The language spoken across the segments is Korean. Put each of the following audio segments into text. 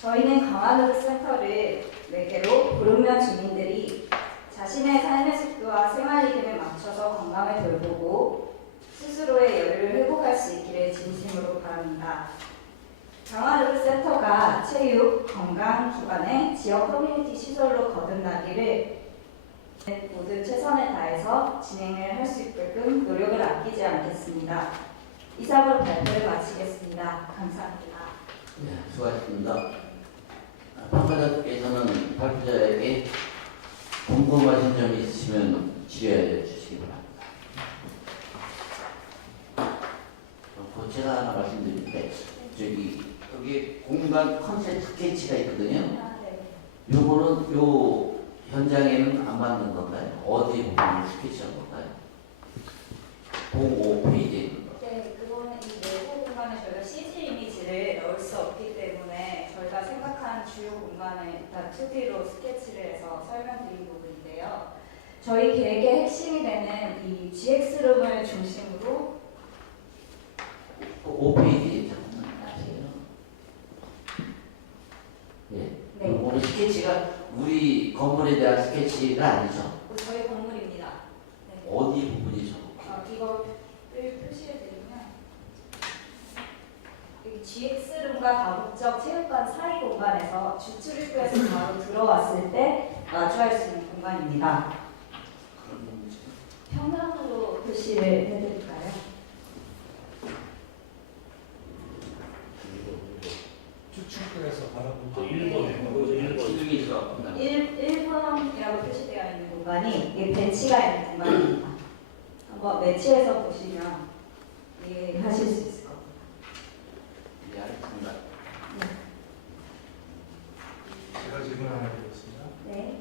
저희는 강화도로 센터를 매개로 구릉면 주민들이 자신의 삶의 속도와 생활 리듬에 맞춰서 건강을 돌보고 스스로의 여유를 회복할 수 있기를 진심으로 바랍니다. 강화도로 센터가 체육, 건강 기반의 지역 커뮤니티 시설로 거듭나기를 모두 최선을 다해서 진행을 할 수 있게끔 노력을 아끼지 않겠습니다. 이상으로 발표를 마치겠습니다. 감사합니다. 네, 수고하셨습니다. 판사님께서는 발표자에게 궁금하신 점이 있으시면 질의해 주시기 바랍니다. 제가 하나 말씀드릴게, 여기 공간 컨셉 스케치가 있거든요. 요거는 요 현장에는 안 맞는 건가요? 어디 부분을 스케치한 건가요? 05페이지에 있는 거. 네, 그거는 이 내부 공간에 저희가 CG 이미지를 넣을 수 없기 때문에 저희가 생각한 주요 공간을 일단 2D로 스케치를 해서 설명드린 부분인데요. 저희 계획의 핵심이 되는 이 GX룸을 중심으로 5페이지 잠깐만 하세요. 예. 네. 오늘 스케치가 우리 건물에 대한 스케치가 아니죠? 저희 건물입니다. 네. 어디 부분이죠? 이거를 표시해드리면 여기 GX룸과 다목적 체육관 사이 공간에서 주출입구에서 바로 들어왔을 때 마주할 수 있는 공간입니다. 그런 부분이죠. 평면으로 표시를 해드릴까요? 추측에서 바라본 거 1번이죠. 1번이라고 표시되어 있는 공간이 이게 벤치가 있는 공간입니다. 한번 매치해서 보시면 이해하실 수 있을 겁니다. 네, 알겠습니다. 제가 질문 하나 드리겠습니다. 네.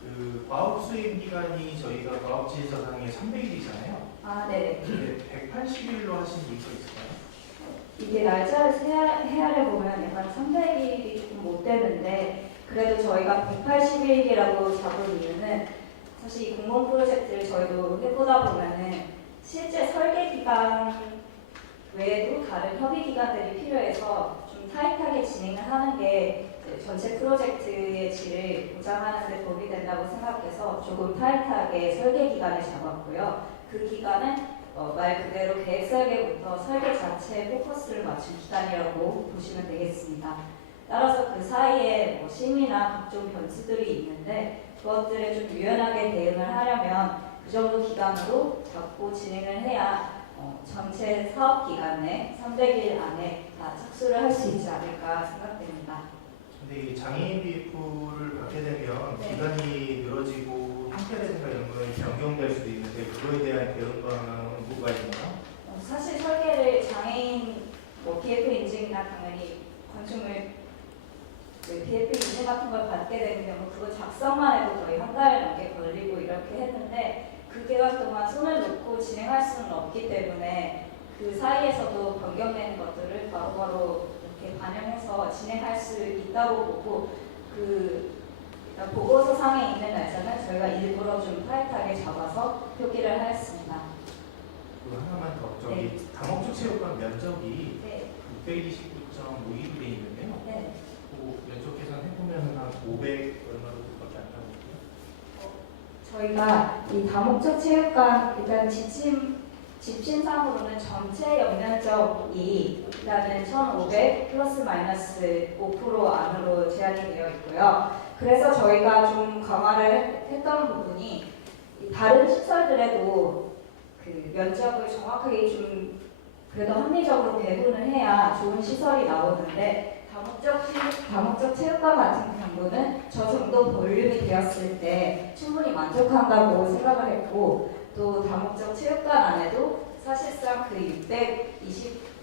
그 과업 수행 기간이 저희가 과업 지시서상에 300일이잖아요. 네네. 근데 180일로 하신 이유가 있을까요? 이게 날짜를 헤아려 보면 약간 300일이 조금 못 되는데 그래도 저희가 180일이라고 잡은 이유는 사실 이 공공 프로젝트를 저희도 해보다 보면은 실제 설계 기간 외에도 다른 협의 기간들이 필요해서 좀 타이트하게 진행을 하는 게 전체 프로젝트의 질을 보장하는 데 도움이 된다고 생각해서 조금 타이트하게 설계 기간을 잡았고요. 그 기간은 말 그대로 계획 설계부터 설계 자체에 포커스를 맞춘 기간이라고 보시면 되겠습니다. 따라서 그 사이에 심의나 각종 변수들이 있는데 그것들에 좀 유연하게 대응을 하려면 그 정도 기간으로 잡고 진행을 해야 전체 사업 기간 내 300일 안에 다 착수를 할 수 있지 않을까 생각됩니다. 근데 이 장애인 BF를 받게 되면 네. 기간이 늘어지고 형태라든가 이런 거에 변경될 수도 있는데 그거에 대한 대응과는 뭐가 있나요? 사실 설계를 장애인 BF 인증이나 당연히 건축물 BF 인증 같은 걸 받게 되는 경우 그거 작성만 해도 거의 한 달 넘게 걸리고 이렇게 했는데 그 기간 동안 손을 놓고 진행할 수는 없기 때문에 그 사이에서도 변경되는 것들을 바로바로 이렇게 반영해서 진행할 수 있다고 보고 일단 보고서상에 있는 날짜는 저희가 일부러 좀 타이트하게 잡아서 표기를 하였습니다. 그 하나만 더 저기 네. 다목적 체육관 면적이 네. 629.5일이 돼 있는데요. 네. 그 면적 계산 해보면 한 500 얼마 정도밖에 안 나거든요. 저희가 이 다목적 체육관 일단 집신상으로는 전체 연면적이 일단은 1,500 플러스 마이너스 5% 안으로 제한이 되어 있고요. 그래서 저희가 좀 강화를 했던 부분이 다른 시설들에도 그 면적을 정확하게 좀 그래도 합리적으로 배분을 해야 좋은 시설이 나오는데 다목적 체육관 같은 경우는 저 정도 볼륨이 되었을 때 충분히 만족한다고 생각을 했고 또 다목적 체육관 안에도 사실상 그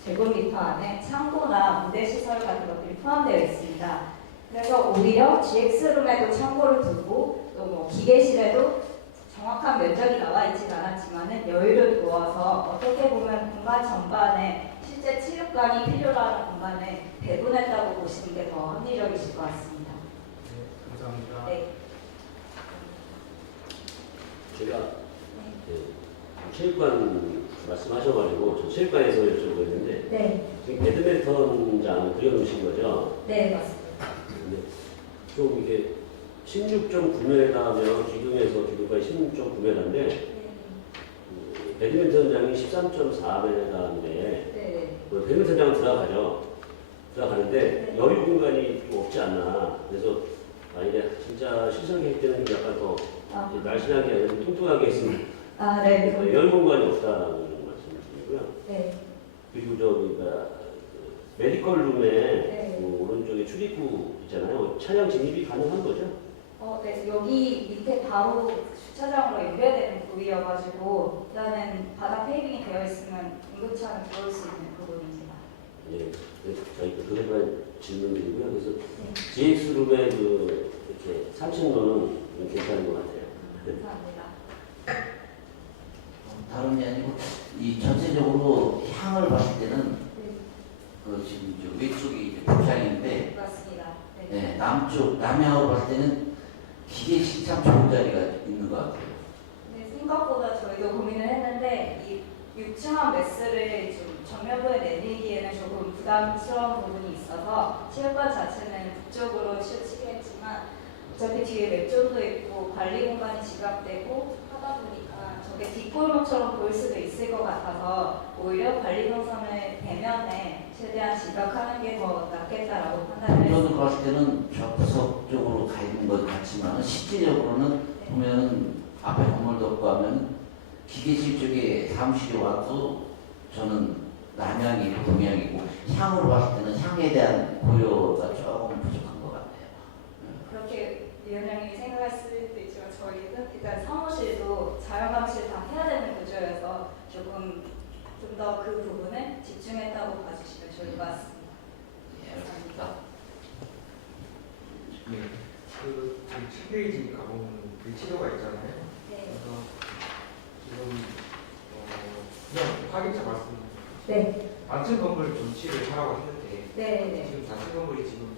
620제곱미터 안에 창고나 무대 시설 같은 것들이 포함되어 있습니다. 그래서 오히려 GX룸에도 창고를 두고 또 뭐 기계실에도 정확한 면적이 나와 있진 않았지만은 여유를 두어서 어떻게 보면 공간 전반에 실제 체육관이 필요로 하는 공간에 배분했다고 보시는 게 더 합리적이실 것 같습니다. 네, 감사합니다. 네. 제가 체육관 말씀하셔가지고 저 체육관에서 여쭤보는데 네. 지금 배드민턴장 그려놓으신 거죠? 네, 맞습니다. 근데 좀 이게 16.9m면 기둥에서 기둥까지 16.9m인데 네. 배드민턴장이 13.4m인데 네. 배드민턴장은 들어가는데 네. 여유 공간이 좀 없지 않나. 그래서 만약에 진짜 시설 계획 때는 좀 약간 더 아, 날씬하게 아니라 좀 뚱뚱하게 했으면 네. 여유 공간이 없다는 말씀이고요. 네. 그리고 저기가 메디컬 룸에 네. 오른쪽에 출입구 있잖아요. 차량 진입이 가능한 거죠? 네, 여기 밑에 바로 주차장으로 연결되는 부위여가지고 일단은 바닥 페이빙이 되어 있으면 응급차는 들어올 수 있는 부분입니다. 예, 저희 그것만 질문드리고요. 그래서 네, GX 룸의 이렇게 3층로는 괜찮은 것 같아요. 감사합니다. 다른 게 아니고 이 전체적으로 향을 봤을 때는 네, 그 지금 저 왼쪽이 이제 북향인데 맞습니다. 네. 네, 남쪽 남향으로 봤을 때는 기계식 참 좋은 자리가 있는 것 같아요. 네, 생각보다 저희도 고민을 했는데 이 육중한 매스를 좀 정면부에 내밀기에는 조금 부담스러운 부분이 있어서 체육관 자체는 북쪽으로 치우치겠지만 어차피 뒤에 맵존도 있고 관리 공간이 지각되고 하다 보니까 저게 뒷골목처럼 보일 수도 있을 것 같아서 오히려 관리 동선을 대면에 최대한 지각하는 게 더 낫겠다라고 판단을 저는 했습니다. 봤을 때는 저 구석 쪽으로 가 있는 것 같지만 실질적으로는 보면 앞에 건물도 없고 하면 기계실 쪽에 사무실이 와도 저는 남향이고 동향이고 향으로 봤을 때는 향에 대한 고려가 조금 부족한 것 같아요. 그렇게 위원장님이 생각할 수도 있지만 저희는 일단 사무실도 자연광실 다 해야 되는 구조여서 조금 좀 더 그 부분을 집중했다고 봐주시면 좋을 것 같습니다. 예, 알겠습니다. 네. 그 7페이지 가보면 그 치료가 있잖아요. 네. 그래서 지금 그냥 확인차 말씀. 네. 단층 건물 전치를 하라고 했는데 네. 지금 단층 건물이 지금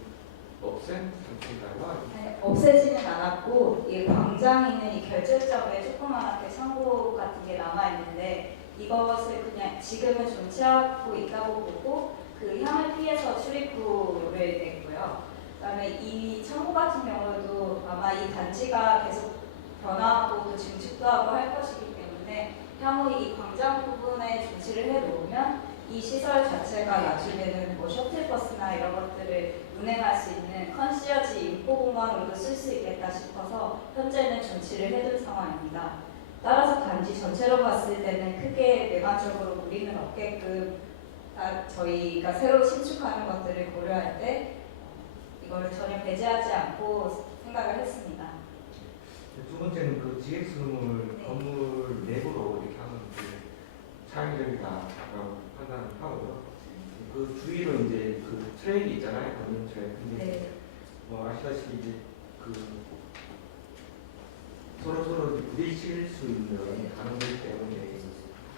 없앤 상태인가요? 네. 없애지는 않았고 이 광장에 있는 이 결절점에 조그맣게 창고 같은 게 남아 있는데 이것을 그냥 지금은 좀 취하고 있다고 보고 그 향을 피해서 출입구를 냈고요. 그다음에 이 창고 같은 경우도 아마 이 단지가 계속 변화하고 또 증축도 하고 할 것이기 때문에 향후 이 광장 부분에 조치를 해놓으면 이 시설 자체가 나중에는 뭐 셔틀버스나 이런 것들을 운행할 수 있는 컨시어지 인포 공간으로도 쓸 수 있겠다 싶어서 현재는 조치를 해둔 상황입니다. 따라서 단지 전체로 봤을 때는 크게 외관적으로 무리는 없게끔 저희가 새로 신축하는 것들을 고려할 때 이거를 전혀 배제하지 않고 생각을 했습니다. 두 번째는 그 GX룸을 네. 건물 내부로 이렇게 하면 창의적이다라고 판단을 하고요. 그 주위로 이제 그 트레일이 있잖아요, 건물 트레일. 근데 네. 뭐 아시다시피 이제 그 서로 부딪힐 수 있는 가능성 때문에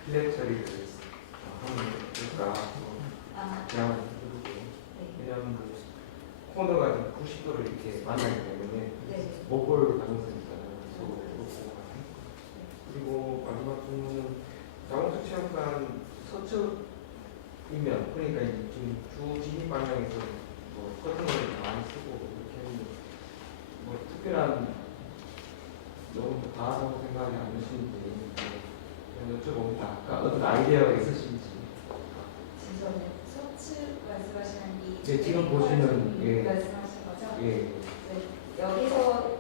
필렛 처리를 하는 것과 제한을 두고 왜냐하면 그 코너가 지금 90도를 이렇게 만나기 때문에 네. 못 볼 가능성이 있잖아요. 그리고 마지막 부분은 자동차 체험관 서측이면 그러니까 이제 지금 주 진입 방향에서 뭐 커튼을 많이 쓰고 이렇게 하면 뭐 특별한 너무 과하다고 생각이 안 드시는지 여쭤봅니다. 아까 어떤 아이디어가 있으신지. 서치 말씀하시는 이 네, 지금 보시는 예. 말씀하신 거죠? 예. 네. 여기서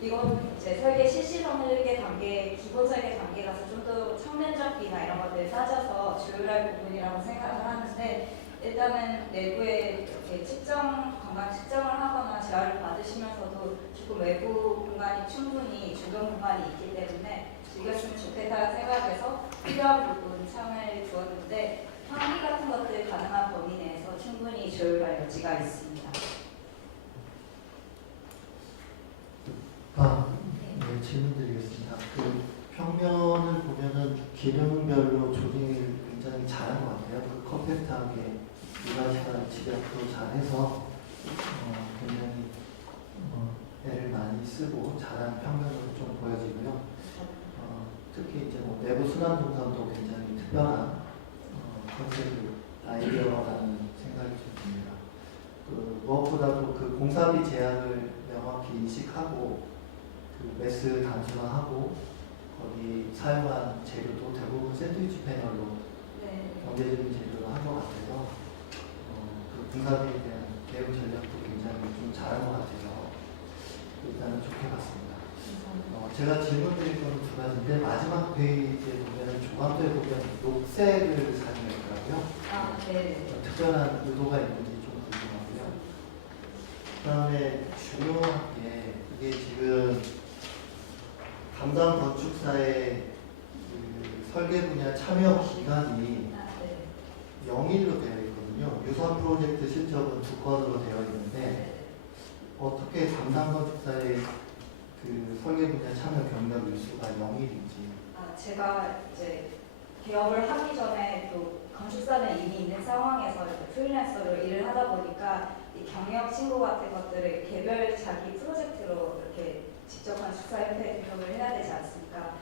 이건 이제 설계 실시 설계 단계, 기본 설계 단계라서 좀 더 평면적이나 이런 것들을 따져서 조율할 부분이라고 생각을 하는데 일단은 내부에 이렇게 관광 측정을 하거나 제어를 받으시면서도 조금 외부 공간이 충분히 주변 공간이 있기 때문에 즐겼으면 좋겠다는 생각에서 필요한 부분 창을 주었는데 환기 같은 것들 가능한 범위 내에서 충분히 조율할 여지가 있습니다. 네, 질문드리겠습니다. 그 평면을 보면은 기능별로 조딩을 굉장히 잘한 것 같아요. 그 컴팩트하게 일반시간 집약도 잘해서 굉장히 애를 많이 쓰고 잘한 평면으로 좀 보여지고요. 특히 이제 뭐 내부 순환 동선도 굉장히 특별한 컨셉을 아이디어라는 무엇보다도 그 공사비 제약을 명확히 인식하고 그 매스 단순화하고 거기 사용한 재료도 대부분 샌드위치 패널로 네. 경제적인 재료를 한 것 같아서 그 공사비에 대한 대응 전략도 굉장히 좀 잘한 것 같아서 일단은 좋게 봤습니다. 제가 질문드릴 건 두 가지인데 마지막 페이지에 보면 조감도에 보면 녹색을 사용했더라고요. 아, 네. 특별한 의도가 있는지 좀 궁금하고요. 그다음에 중요한 게 이게 지금 담당 건축사의 그 설계 분야 참여 기간이 아, 네. 0일로 되어 있거든요. 유선 프로젝트 실적은 2건으로 되어 있는데 네. 어떻게 담당 건축사의 그 설계 분야 참여 경력 일수가 0일인지. 아, 제가 이제 개업을 하기 전에 또 건축사는 이미 있는 상황에서 이제 프리랜서로 일을 하다 보니까 이 경력 신고 같은 것들을 개별 자기 프로젝트로 이렇게 직접 건축사협회에 등록을 해야 되지 않습니까?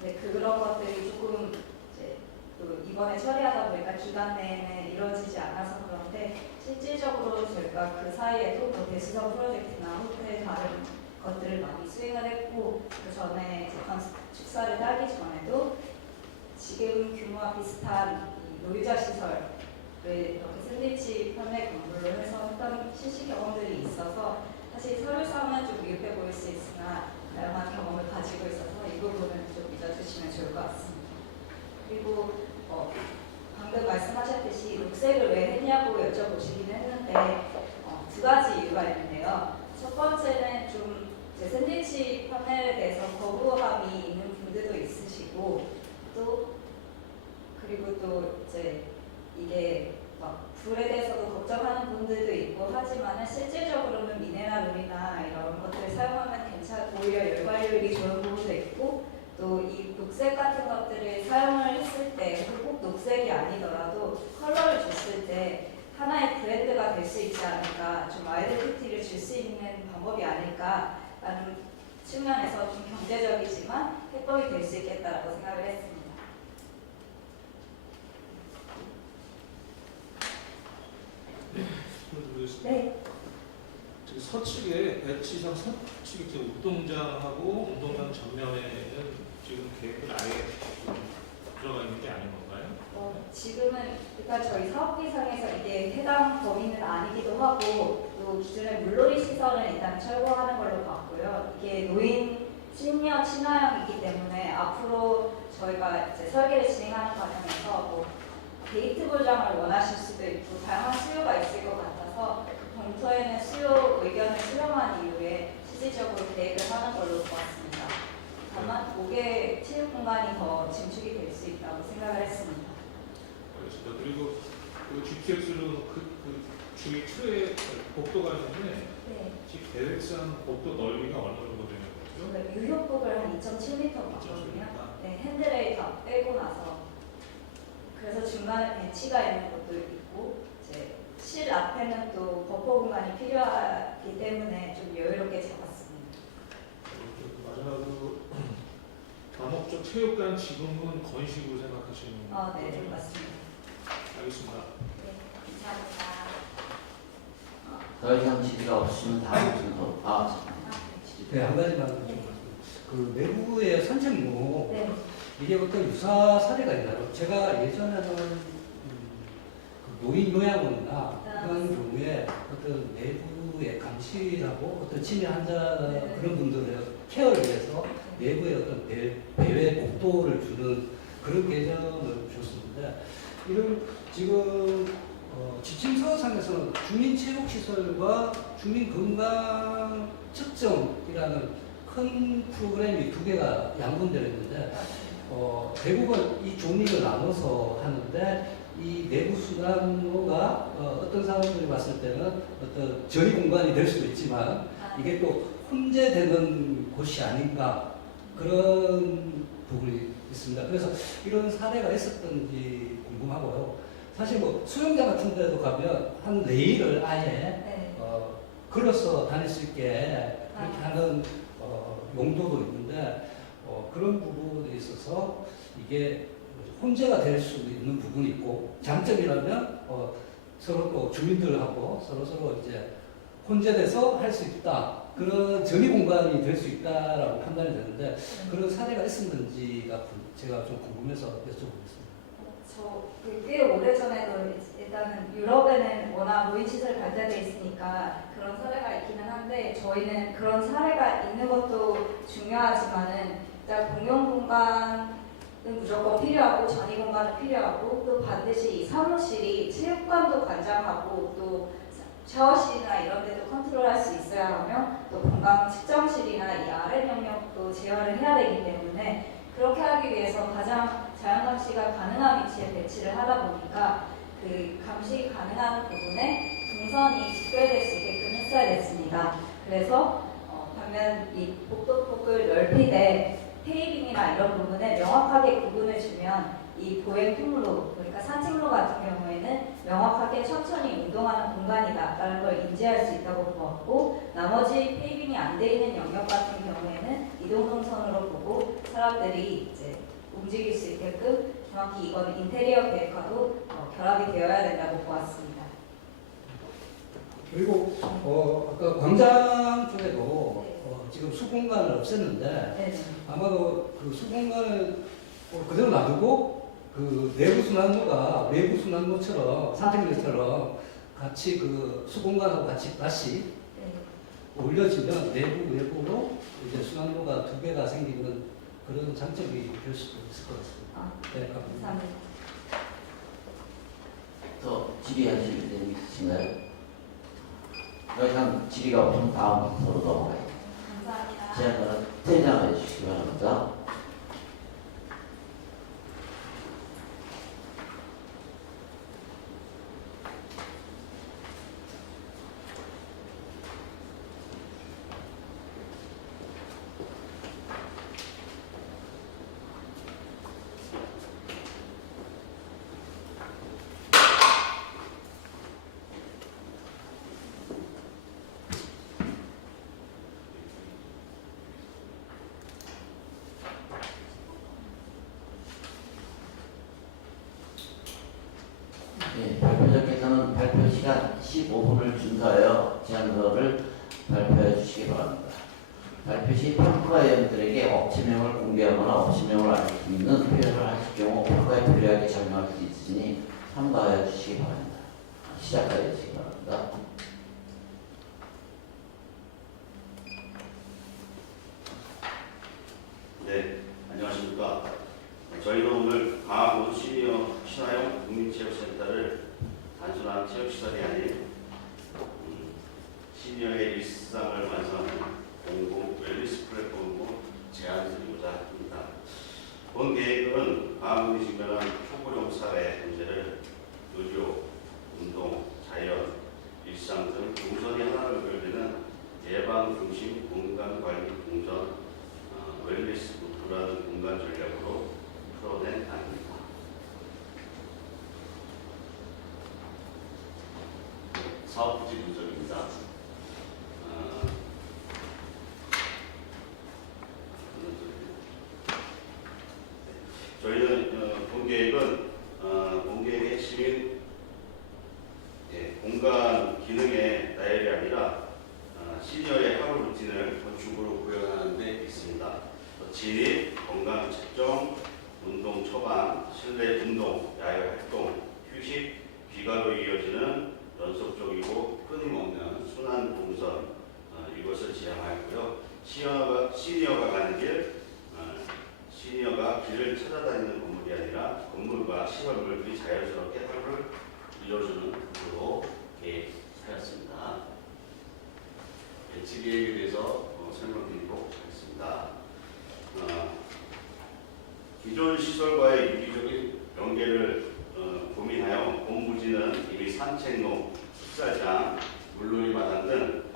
근데 그런 것들이 조금 이제 또 이번에 처리하다 보니까 기간 내에는 이루어지지 않아서 그런데 실질적으로 저희가 그 사이에도 뭐 대시설 프로젝트나 호텔 다른 것들을 많이 수행을 했고 그 전에 이제 건축사를 하기 전에도 지금 규모와 비슷한 이 노유자 시설을 이렇게 샌드위치 판매 건물로 해서 했던 실시 경험들이 있어서 사실 서류상은 좀 미흡해 보일 수 있으나 다양한 경험을 가지고 있어서 이 부분은 좀 믿어주시면 좋을 것 같습니다. 그리고 방금 말씀하셨듯이 녹색을 왜 했냐고 여쭤보시긴 했는데 두 가지 이유가 있는데요. 첫 번째는 좀 이제 샌드위치 판넬에 대해서 거부감이 있는 분들도 있으시고 그리고 또 이제 이게 막 불에 대해서도 걱정하는 분들도 있고 하지만은 실질적으로는 미네랄물이나 이런 것들을 사용하면 오히려 열관료율이 좋은 부분도 있고 또 이 녹색 같은 것들을 사용을 했을 때 꼭 녹색이 아니더라도 컬러를 줬을 때 하나의 브랜드가 될 수 있지 않을까, 좀 아이덴티티를 줄 수 있는 방법이 아닐까라는 측면에서 좀 경제적이지만 해법이 될 수 있겠다라고 생각을 했습니다. 네. 저기 서측에 배치상 서측에 지금 운동장하고 운동장 전면에는 지금 계획은 아예 들어가 있는 게 아닌 건가요? 지금은 일단 저희 사업기상에서 이게 해당 범위는 아니기도 하고 또 기존의 물놀이 시설은 일단 철거하는 걸로 봤고요. 이게 노인 시니어 친화형이기 때문에 앞으로 저희가 이제 설계를 진행하는 과정에서 뭐 게이트 보장을 원하실 수도 있고 다양한 수요가 있을 것 같아서 검토에는 수요 의견을 수렴한 이후에 실질적으로 계획을 하는 걸로 보았습니다. 다만 5개 체육 공간이 더 증축이 될 수 있다고 생각을 했습니다. 알겠습니다. 그리고 그 GTX는 그 주위 틀에 복도가 있는데 네. 지금 계획상 복도 넓이가 어느 정도 되는 거죠? 저희가 유효폭을 한 2.7m 봤거든요. 네, 핸드레일 다 빼고 나서 그래서 중간에 벤치가 있는 것도 있고 이제 실 앞에는 또 버퍼 공간이 필요하기 때문에 좀 여유롭게 잡았습니다. 마지막으로 다목적 체육관 지금은 건식으로 생각하시는 네, 맞습니다. 알겠습니다. 네, 감사합니다. 더 이상 질의가 없으면 다음 순서. 네, 한 가지만 좀 말씀. 그 내부의 산책로 네. 이게 어떤 유사 사례가 있나요? 제가 예전에는 그 노인 요양원이나 그런 경우에 어떤 내부의 감시라고 어떤 치매 환자 그런 분들의 케어를 위해서 내부에 어떤 배외 복도를 주는 그런 개념을 줬습니다. 이런 지금 지침서상에서는 주민체육시설과 주민건강 측정이라는 큰 프로그램이 두 개가 양분되어 있는데 대부분 이 종류를 나눠서 하는데 이 내부 수납로가 어떤 사람들이 봤을 때는 어떤 저리 공간이 될 수도 있지만 이게 또 혼재되는 곳이 아닌가 그런 부분이 있습니다. 그래서 이런 사례가 있었던지 궁금하고요. 사실 뭐 수영장 같은 데도 가면 한 레일을 아예 네. 걸어서 다닐 수 있게 그렇게 하는 용도도 있는데 그런 부분에 있어서 이게 혼재가 될 수 있는 부분이 있고 장점이라면 서로 또 주민들하고 서로 이제 혼재돼서 할 수 있다. 그런 전이 공간이 될 수 있다라고 판단이 되는데 그런 사례가 있었는지가 제가 좀 궁금해서 여쭤보겠습니다. 꽤 오래전에도 일단은 유럽에는 워낙 노인시설 발달돼 있으니까 그런 사례가 있기는 한데 저희는 그런 사례가 있는 것도 중요하지만은 일단 공용 공간은 무조건 필요하고 전이 공간은 필요하고 또 반드시 이 사무실이 체육관도 관장하고 또 샤워실이나 이런 데도 컨트롤할 수 있어야 하며 또 건강 측정실이나 이 RM 영역도 제어를 해야 되기 때문에 그렇게 하기 위해서 가장 자연 감시가 가능한 위치에 배치를 하다 보니까 그 감시 가능한 부분에 동선이 직결될 수 있게끔 했어야 됐습니다. 그래서 반면 이 복도폭을 넓히되 페이빙이나 이런 부분에 명확하게 구분을 주면 이 보행 통로, 그러니까 산책로 같은 경우에는 명확하게 천천히 운동하는 공간이다라는 걸 인지할 수 있다고 보았고 나머지 페이빙이 안 돼 있는 영역 같은 경우에는 이동 동선으로 보고 사람들이 이제 움직일 수 있게끔 정확히 이거는 인테리어 계획과도 결합이 되어야 된다고 보았습니다. 그리고 아까 광장 쪽에도 지금 수공간을 없앴는데 네. 아마도 그 수공간을 그대로 놔두고 그 내부 순환로가 외부 순환로처럼 산책로처럼 같이 그 수공간하고 같이 다시 네. 올려지면 내부 외부로 이제 순환로가 두 개가 생기는 그런 장점이 될 수도 있을 것 같습니다. 네, 감사합니다. 더 질의하실 점 있으신가요? 더 이상 질의가 없으면 다음 서로 넘어가요. 감사합니다. 제안을 퇴장해 주시기 바랍니다. 예, 발표자께서는 발표 시간 15분을 준수하여 제안서를 발표해 주시기 바랍니다. 발표 시 평가위원들에게 업체명을 공개하거나 업체명을 알 수 있는 표현을 하실 경우 평가에 불리하게 작용할 수 있으니 참고하여 주시기 바랍니다. 시작하여 주시기 바랍니다. 네, 안녕하십니까. 저희는 오늘 강화도 시니어 신화용 국민체육센터를 단순한 체육시설이 아닌 시니어의 일상을 완성하는 공공 웰니스 플랫폼으로 제안드리고자 합니다. 본 계획은 강화도에 직면한 초고령 사회 문제를 의료, 운동, 자연, 일상 등 동선이 하나로 연결되는 예방 중심 공간 관리 동선 웰니스 루트라는 공간 전략으로 풀어낸 안입니다. 사업 부지 분석입니다. 저희는 본 계획은 본계획의 핵심인 공간 기능의 나열이 아니라 시니어의 하루 루틴을 건축으로 구현하는 데 있습니다. 진입, 건강 측정, 운동 처방, 실내 운동, 야외 활동, 휴식, 귀가로 이어지는 연속적이고 끊임없는 순환 동선 이것을 지향하였고요. 시니어가 가는 길, 시니어가 길을 찾아다니는 건물이 아니라 건물과 시설물들이 자연스럽게 하루를 이어주는 구조로 계획하였습니다. 배치 계획에 대해서 설명드리도록 하겠습니다. 기존 시설과의 유기적인 연계를 고민하여 본부지는 이미 산책로, 풋살장, 물놀이 마당 등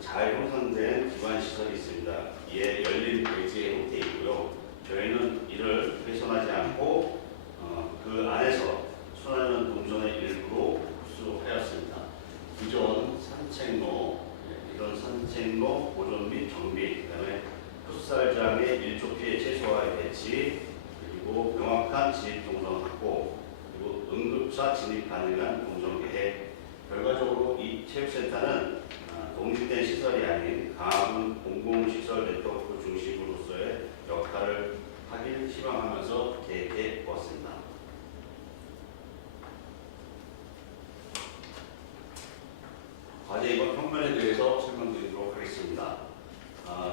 잘 형성된 기반 시설이 있습니다. 이에 열린 대지의 형태이고요. 저희는 이를 훼손하지 않고 그 안에서 순환하는 동선의 일부로 흡수하였습니다. 기존 산책로, 이런 산책로 보존 및 정비, 그다음에 풋살장의 일조 피해 최소화의 배치, 그리고 명확한 진입 동선 확보, 그리고 응급차 진입 가능한 동선 계획. 결과적으로 이 체육센터는 이번 평면에 대해서 설명드리도록 하겠습니다.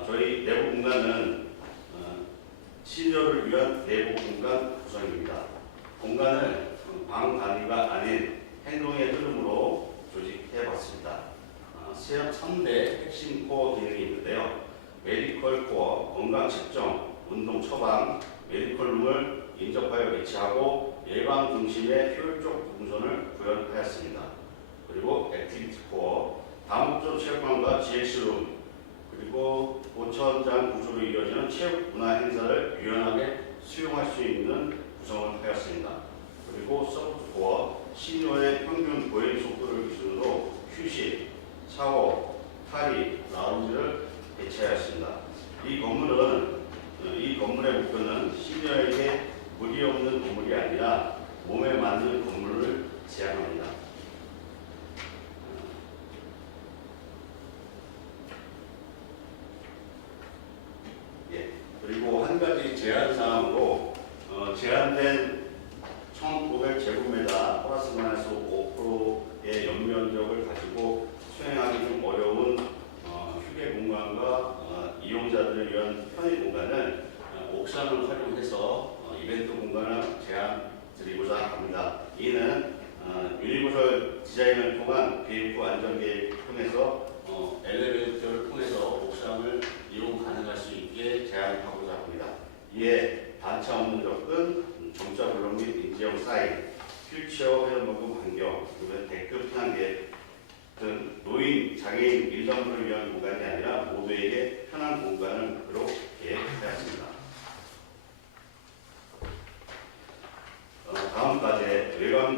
저희 내부 공간은 시니어를 위한 내부 공간 구성입니다. 공간을 방 단위가 아닌 행동의 흐름으로 조직해봤습니다. 3대 핵심 코어 기능이 있는데요. 메디컬 코어, 건강 측정, 운동 처방, 메디컬룸을 인접하여 배치하고 예방 중심의 효율적 동선을 구현하였습니다. 그리고 액티비티 코어, 다목적 체육관과 GX룸, 그리고 5,000장 구조로 이루어지는 체육 문화 행사를 유연하게 수용할 수 있는 구성을 하였습니다. 그리고 서브트 코어, 시니어의 평균 보행 속도를 기준으로 휴식, 샤워, 탈의, 라운지를 배치하였습니다. 이 건물의 목표는 시니어에게 무리 없는 건물이 아니라 몸에 맞는 건물을 지향합니다. 그리고 한 가지 제한 사항으로 제한된 1,500제곱미터 플러스 마이너스 5%의 연면적을 가지고 수행하기 좀 어려운 휴게 공간과 이용자들을 위한 편의 공간은 옥상을 활용해서 이벤트 공간을 제한 드리고자 합니다. 이는 유니버설 디자인을 통한 비입구 안전 계획을 통해서 엘리베이터를 통해서 옥상을 이용 가능할 수 있게 제한하고자 합니다. 이에 반차 없는 접근, 정자 블록 및 인지형 사인, 휠체어 회전목금 환경, 그리고 데크 편한계 등 노인, 장애인 일정부를 위한 공간이 아니라 모두에게 편한 공간으로 계획하였습니다. 다음 과제 외관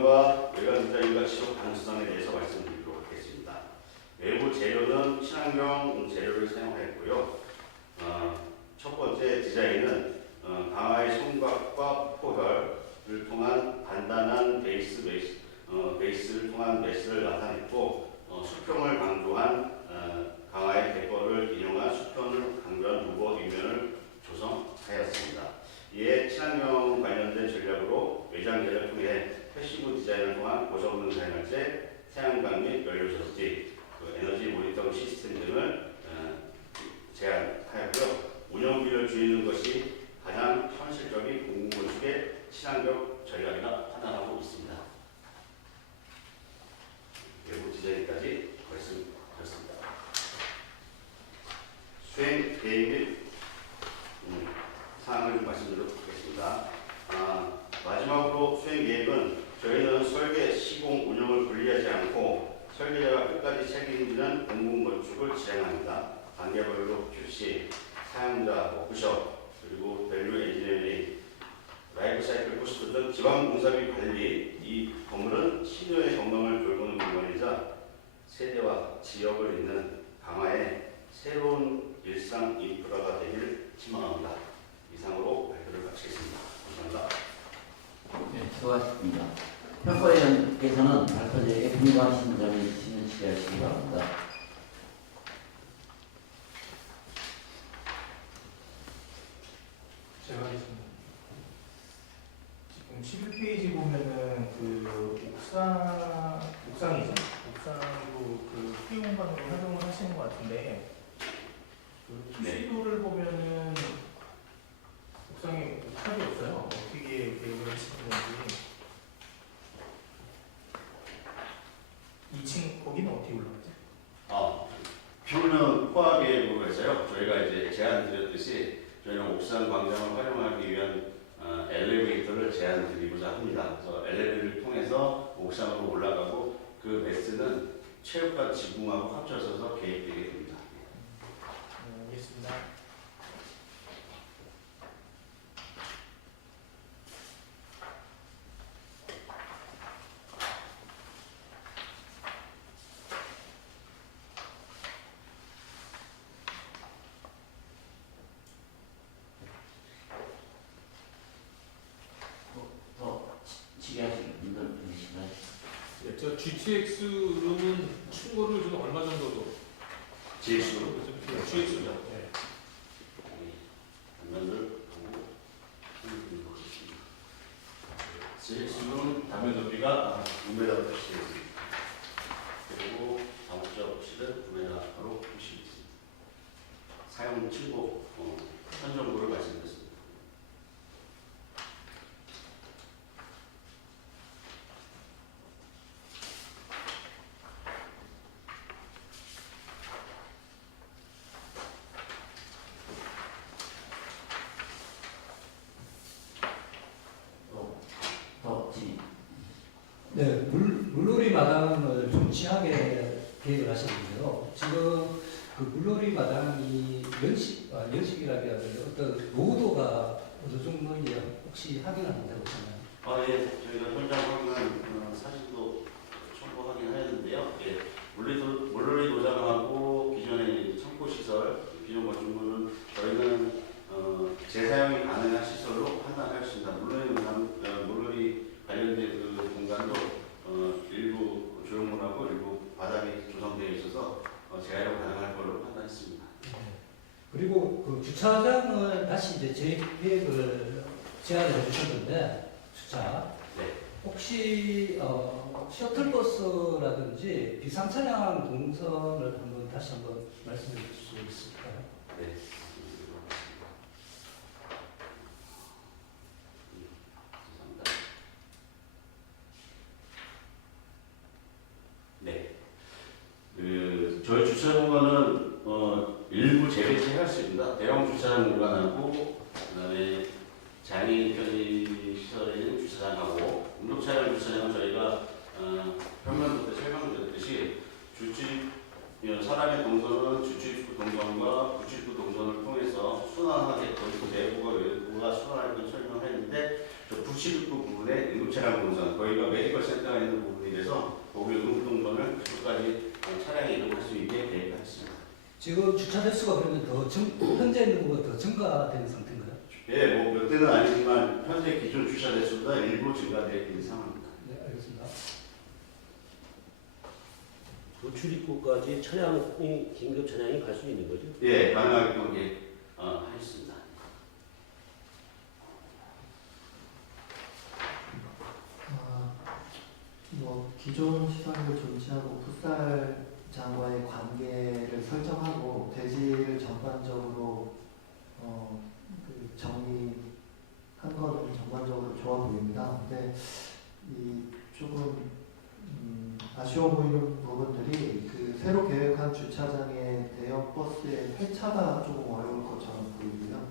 디자인과 지속 가능성에 대해서 말씀드리도록 하겠습니다. 외부 재료는 친환경 재료를 사용했고요. 첫 번째 디자인은 강화의 손각과 포혈을 통한 단단한 베이스를 통한 메스를 나타냈고 수평을 강조한 강화의 객거를 인용한 수평을 강조한 루버 뒷면을 조성하였습니다. 이에 친환경 관련된 전략으로 외장재를 통해 패시브 디자인을 통한 고성능 사용할제, 태양광 및 연료 저수지, 에너지 모니터링 시스템 등을 제안하였고요. 운영비를 줄이는 것이 가장 현실적인 공공건축의 친환경 전략이라 판단하고 있습니다. 외부 디자인까지 말씀드렸습니다. 수행 계획 및 사항을 말씀드리도록 하겠습니다. 마지막으로 수행 계획은 저희는 설계, 시공, 운영을 분리하지 않고 설계자가 끝까지 책임지는 공공건축을 지향합니다. 단계별로 QC, 사용자, 워크숍, 그리고 밸류 엔지니어링, 라이프 사이클 코스트 등 지방공사비 관리. 이 건물은 시니어의 건강을 돌보는 공간이자 세대와 지역을 잇는 강화의 새로운 일상 인프라가 되길 희망합니다. 이상으로 발표를 마치겠습니다. 감사합니다. 네, 수고하셨습니다. 평가위원께서는 발표자에게 분과하시는 점이 있으시면 질의하시기 바랍니다. 제가 하겠습니다. 지금 11페이지 보면은 그 옥상이죠. 옥상으로 그 휴게 공간으로 활용을 하시는 것 같은데 그 시도를 보면은 옥상에 옥탑이 없어요. 어떻게 계획을 하시는 건지. 2층 거기는 어떻게 올라가죠? 평면 포화 계획으로 해서요. 저희가 이제 제안 드렸듯이 저희는 옥상 광장을 활용하기 위한 엘리베이터를 제안 드리고자 합니다. 그래서 엘리베이터를 통해서 옥상으로 올라가고 그 베스는 체육관 지붕하고 합쳐져서 계획되게 됩니다. 알겠습니다. 질의하실 분들 계시나요? 네, 저 GTX 룸은 충고를 좀 얼마 정도로? GX로 GX죠. 네. 단면을 보고 GX는 단면 높이가 6m부터 시작했습니다. 그리고 다목적 것이든 구매하도록 하시겠습니다. 사용 칠보 선정부를 말씀드렸습니다. 더 진입. 네, 물놀이 마당을 존치하게 계획을 하셨는데요. 지금 그 물놀이 마당이 연식이라기보다 어떤 노후도가 어느 정도인지 혹시 확인하는 데가 있나요? 예, 저희가 현장 확인한 사진도 첨부 확인하였는데요. 예, 물놀이 도장하고 기존의 창고 시설, 기존 건축물은 저희는 재사용이 가능한 시설로 판단할 수 있습니다. 물놀이 관련된 그 공간도 일부 조형물하고 일부 바닥이 조성되어 있어서 재활용 가능할 걸로 판단했습니다. 그리고 그 주차장은 다시 이제 재계획을 제안을 해주셨는데 주차 네. 혹시 셔틀버스라든지 비상차량 동선을 다시 한번 말씀해 주실 수 있을까요? 네. 죄송합니다. 네. 저희 주차장 공간은 일부 재배치할 수 있습니다. 대형 주차장 공간하고 그다음에 장애인 편의 시설에 있는 주차장하고 운동차량 주차장은 저희가 현면도 때 설명드렸듯이 사람의 동선은 주출입구 동선과 부출입구 동선을 통해서 순환하게 거기서 내부가 외부가 순환할 걸 설명했는데 저 부출입구 부분에 응급차량 동선 거기가 메디컬 센터가 있는 부분이라서 거기 응급동선을 그쪽까지 차량이 이동할 수 있게 계획하였습니다. 지금 주차 대수가 그러면 현재 있는 것보다 더 증가되는 상태인가요? 예, 뭐 몇 대는 아니지만 현재 기존 주차 대수보다 일부 증가되어 있는 상황입니다. 네, 알겠습니다. 출입구까지 차량이 긴급 차량이 갈 수 있는 거죠? 예, 가능하게 하였습니다. 뭐 기존 시설을 존치하고 풋살장과의 관계를 설정하고 대지를 전반적으로 정리한 거는 전반적으로 좋아 보입니다. 근데 이 조금 아쉬워 보이는 부분들이 그 새로 계획한 주차장의 대형 버스의 폐차가 조금 어려울 것처럼 보이고요.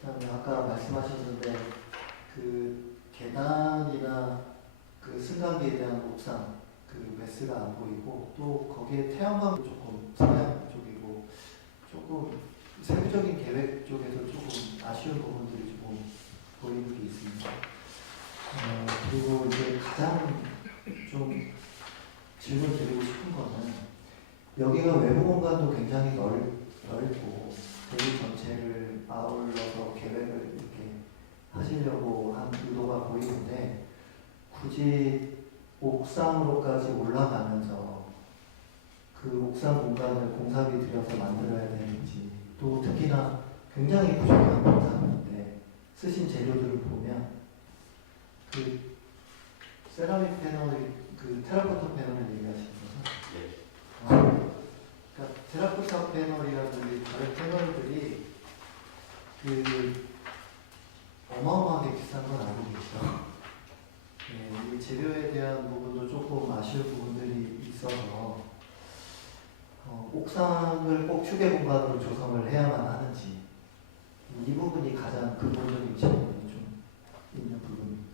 그다음에 아까 말씀하셨는데 그 계단이나 그 승강기에 대한 옥상 그 매스가 안 보이고 또 거기에 태양광도 조금 서양 쪽이고 조금 세부적인 계획 쪽에서 조금 아쉬운 부분들이 조금 보이는 게 있습니다. 그리고 이제 가장 좀 질문 드리고 싶은 거는 여기가 외부 공간도 굉장히 넓고 대지 전체를 아울러서 계획을 이렇게 하시려고 한 의도가 보이는데 굳이 옥상으로까지 올라가면서 그 옥상 공간을 공사비 들여서 만들어야 되는지 또 특히나 굉장히 부족한 공사인데 쓰신 재료들을 보면 그 세라믹 패널이 그 테라코타 패널을 얘기하시는 거죠? 네. 그러니까 테라코타 패널이라든지 다른 패널들이 그 어마어마하게 비싼 건 알고 계시죠? 네, 이 재료에 대한 부분도 조금 아쉬운 부분들이 있어서 옥상을 꼭 휴게 공간으로 조성을 해야만 하는지 이 부분이 가장 근본적인 질문이 좀 있는 부분입니다.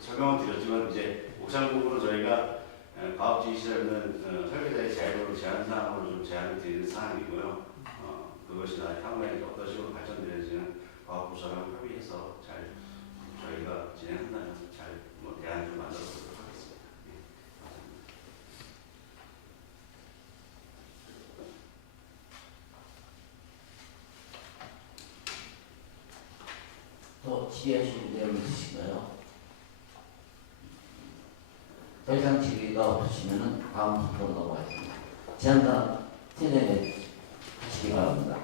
설명은 드렸지만 이제 옥상 부분은 저희가 가업지시설은 설계자의 자유로운 제한 사항으로 좀 제한을 드리는 사항이고요. 그것이 향후에 어떤 식으로 발전되는지는 과학부서랑 협의해서 잘 저희가 진행한다면 잘 대안을 좀 만들어 보도록 하겠습니다. 더 질의하실 내용 있으신가요? 더 이상 질의가 없으시면 다음 순서로 넘어가겠습니다. 제안단 진행해 주시기 바랍니다.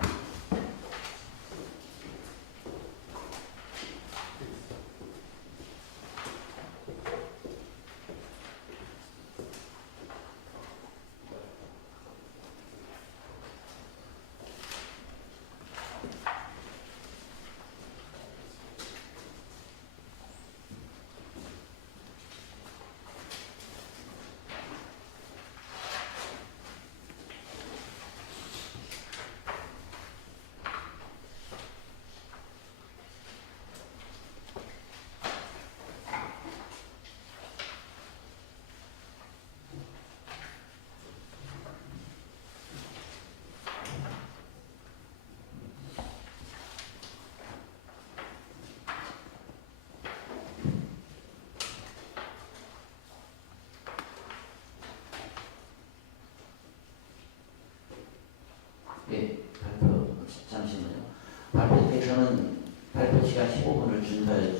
대해서는 발표 시간 15분을 준수하여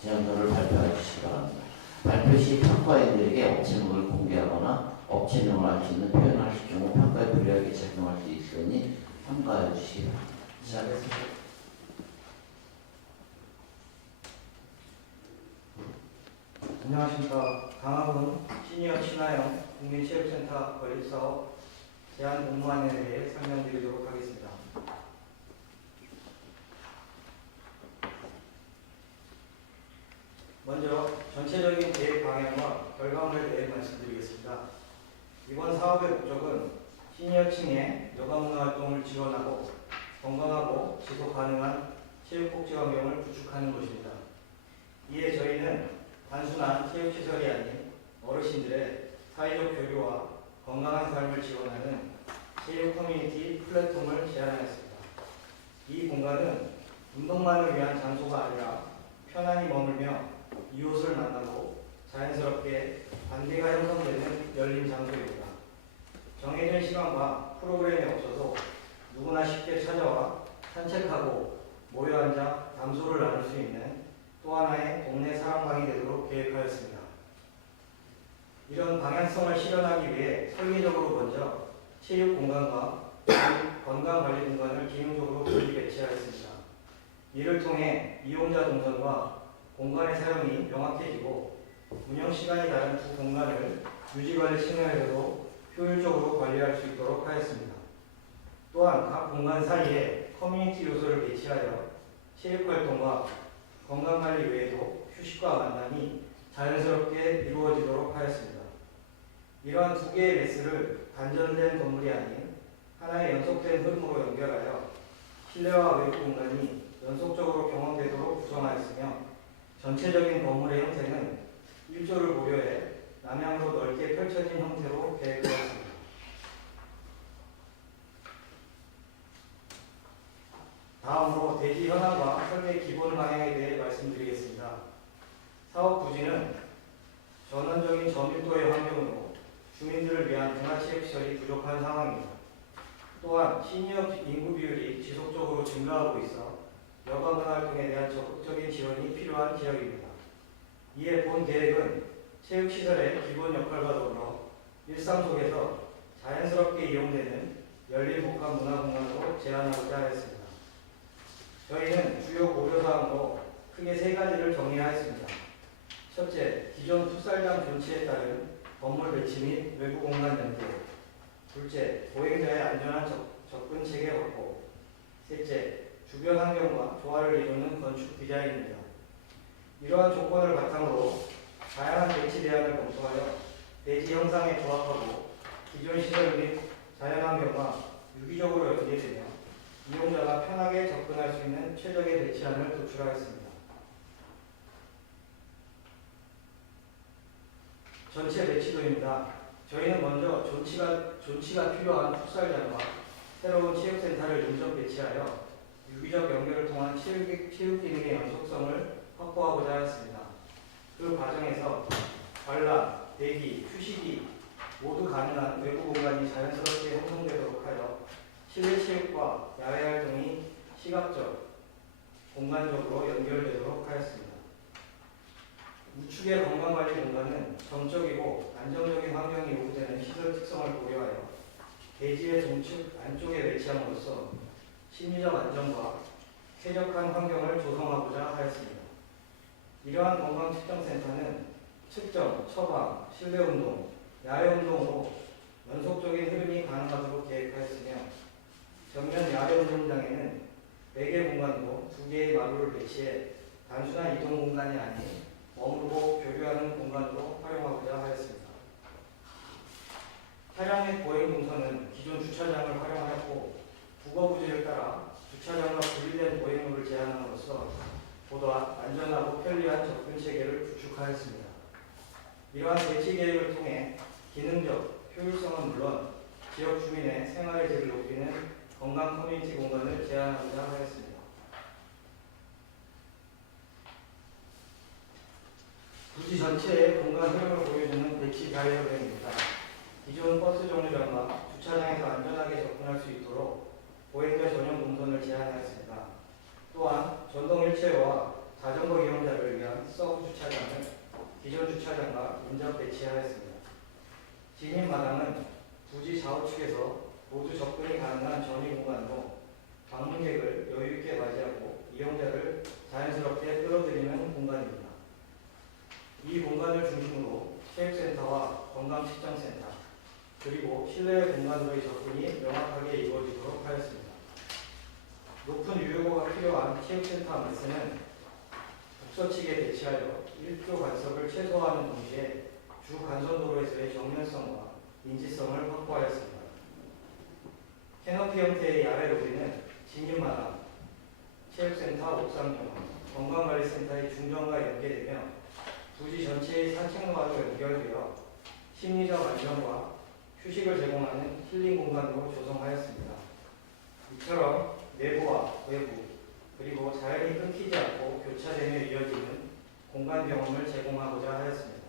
제안서를 발표해 주시기 바랍니다. 발표 시 평가인들에게 업체명을 공개하거나 업체명을 알 수 있는 표현을 하실 경우 평가에 불리하게 작용할 수 있으니 평가해 주시기 바랍니다. 시작하겠습니다. 안녕하십니까. 강화군 시니어 친화형 국민체육센터 건립사업 제안 공모안에 대해 설명드리도록 하겠습니다. 먼저 전체적인 계획 방향과 결과물에 대해 말씀드리겠습니다. 이번 사업의 목적은 시니어층의 여가문화 활동을 지원하고 건강하고 지속 가능한 체육복지 환경을 구축하는 것입니다. 이에 저희는 단순한 체육시설이 아닌 어르신들의 사회적 교류와 건강한 삶을 지원하는 체육 커뮤니티 플랫폼을 제안하였습니다. 이 공간은 운동만을 위한 장소가 아니라 편안히 머물며 이웃을 만나고 자연스럽게 관계가 형성되는 열린 장소입니다. 정해진 시간과 프로그램에 없어서 누구나 쉽게 찾아와 산책하고 모여 앉아 담소를 나눌 수 있는 또 하나의 동네 사랑방이 되도록 계획하였습니다. 이런 방향성을 실현하기 위해 설계적으로 먼저 체육 공간과 건강관리 공간을 기능적으로 분리 배치하였습니다. 이를 통해 이용자 동선과 공간의 사용이 명확해지고 운영 시간이 다른 두 공간을 유지관리 측면에서도 효율적으로 관리할 수 있도록 하였습니다. 또한 각 공간 사이에 커뮤니티 요소를 배치하여 체육활동과 건강관리 외에도 휴식과 만남이 자연스럽게 이루어지도록 하였습니다. 이러한 두 개의 레스를 단전된 건물이 아닌 하나의 연속된 흐름으로 연결하여 실내와 외부 공간이 연속적으로 경험되도록 구성하였으며 전체적인 건물의 형태는 일조를 고려해 남향으로 넓게 펼쳐진 형태로 계획되었습니다. 다음으로 대지 현황과 설계 기본 방향에 대해 말씀드리겠습니다. 사업 부지는 전원적인 저밀도의 환경으로 주민들을 위한 문화체육시설이 부족한 상황입니다. 또한 시니어 인구 비율이 지속적으로 증가하고 있어 여가문화 활동에 대한 적극적인 지원이 필요한 지역입니다. 이에 본 계획은 체육시설의 기본 역할과 더불어 일상 속에서 자연스럽게 이용되는 열린 복합 문화공간으로 제안하고자 하였습니다. 저희는 주요 고려사항으로 크게 세 가지를 정리하였습니다. 첫째, 기존 풋살장 존치에 따른 건물 배치 및 외부 공간 연계. 둘째, 보행자의 안전한 접근 체계 확보. 셋째, 주변 환경과 조화를 이루는 건축 디자인입니다. 이러한 조건을 바탕으로 다양한 배치 대안을 검토하여 대지 형상에 부합하고 기존 시설 및 자연환경과 유기적으로 연계되며 이용자가 편하게 접근할 수 있는 최적의 배치안을 도출하였습니다. 전체 배치도입니다. 저희는 먼저 존치가 필요한 풋살장과 새로운 체육센터를 인접 배치하여 유기적 연결을 통한 체육 기능의 연속성을 확보하고자 하였습니다. 그 과정에서 관람, 대기, 휴식이 모두 가능한 외부 공간이 자연스럽게 형성되도록 하여 실내 체육과 야외 활동이 시각적, 공간적으로 연결되도록 하였습니다. 우측의 건강관리 공간은 정적이고 안정적인 환경이 요구되는 시설 특성을 고려하여 대지의 동측 안쪽에 배치함으로써 심리적 안정과 쾌적한 환경을 조성하고자 하였습니다. 이러한 건강측정센터는 측정, 처방, 실내운동, 야외운동으로 연속적인 흐름이 가능하도록 계획하였으며 전면 야외운동장에는 4개 공간으로 2개의 마루를 배치해 단순한 이동 공간이 아닌 머무르고 교류하는 공간으로 활용하고자 하였습니다. 차량 및 보행 동선은 기존 주차장을 활용하였고 부거부지를 따라 주차장과 분리된 보행로를 제한함으로써 보다 안전하고 편리한 접근 체계를 구축하였습니다. 이러한 배치 계획을 통해 기능적 효율성은 물론 지역 주민의 생활의 질을 높이는 건강 커뮤니티 공간을 제안하고자 하였습니다. 부지 전체의 공간 흐름을 보여주는 배치 다이어그램입니다. 기존 버스 정류장과 주차장에서 안전하게 접근할 수 있도록 보행자 전용 동선을 제안하였습니다. 또한 전동 휠체어와 자전거 이용자를 위한 서브 주차장을 기존 주차장과 인접 배치하였습니다. 진입 마당은 부지 좌우측에서 모두 접근이 가능한 전위 공간으로 방문객을 여유 있게 맞이하고 이용자를 자연스럽게 끌어들이는 공간입니다. 이 공간을 중심으로 체육센터와 건강측정센터 그리고 실내 공간으로의 접근이 명확하게 이루어지도록 하였습니다. 높은 유효가 필요한 체육센터 안에서는 북서측에 배치하여 1조 간섭을 최소화하는 동시에 주 간선도로에서의 정면성과 인지성을 확보하였습니다. 캐노피 형태의 야외 로비는 진입마당, 체육센터 옥상정원, 건강관리센터의 중정과 연계되며 부지 전체의 산책로와도 연결되어 심리적 안정과 휴식을 제공하는 힐링 공간으로 조성하였습니다. 이처럼 내부와 외부 그리고 자연이 끊기지 않고 교차되며 이어지는 공간 경험을 제공하고자 하였습니다.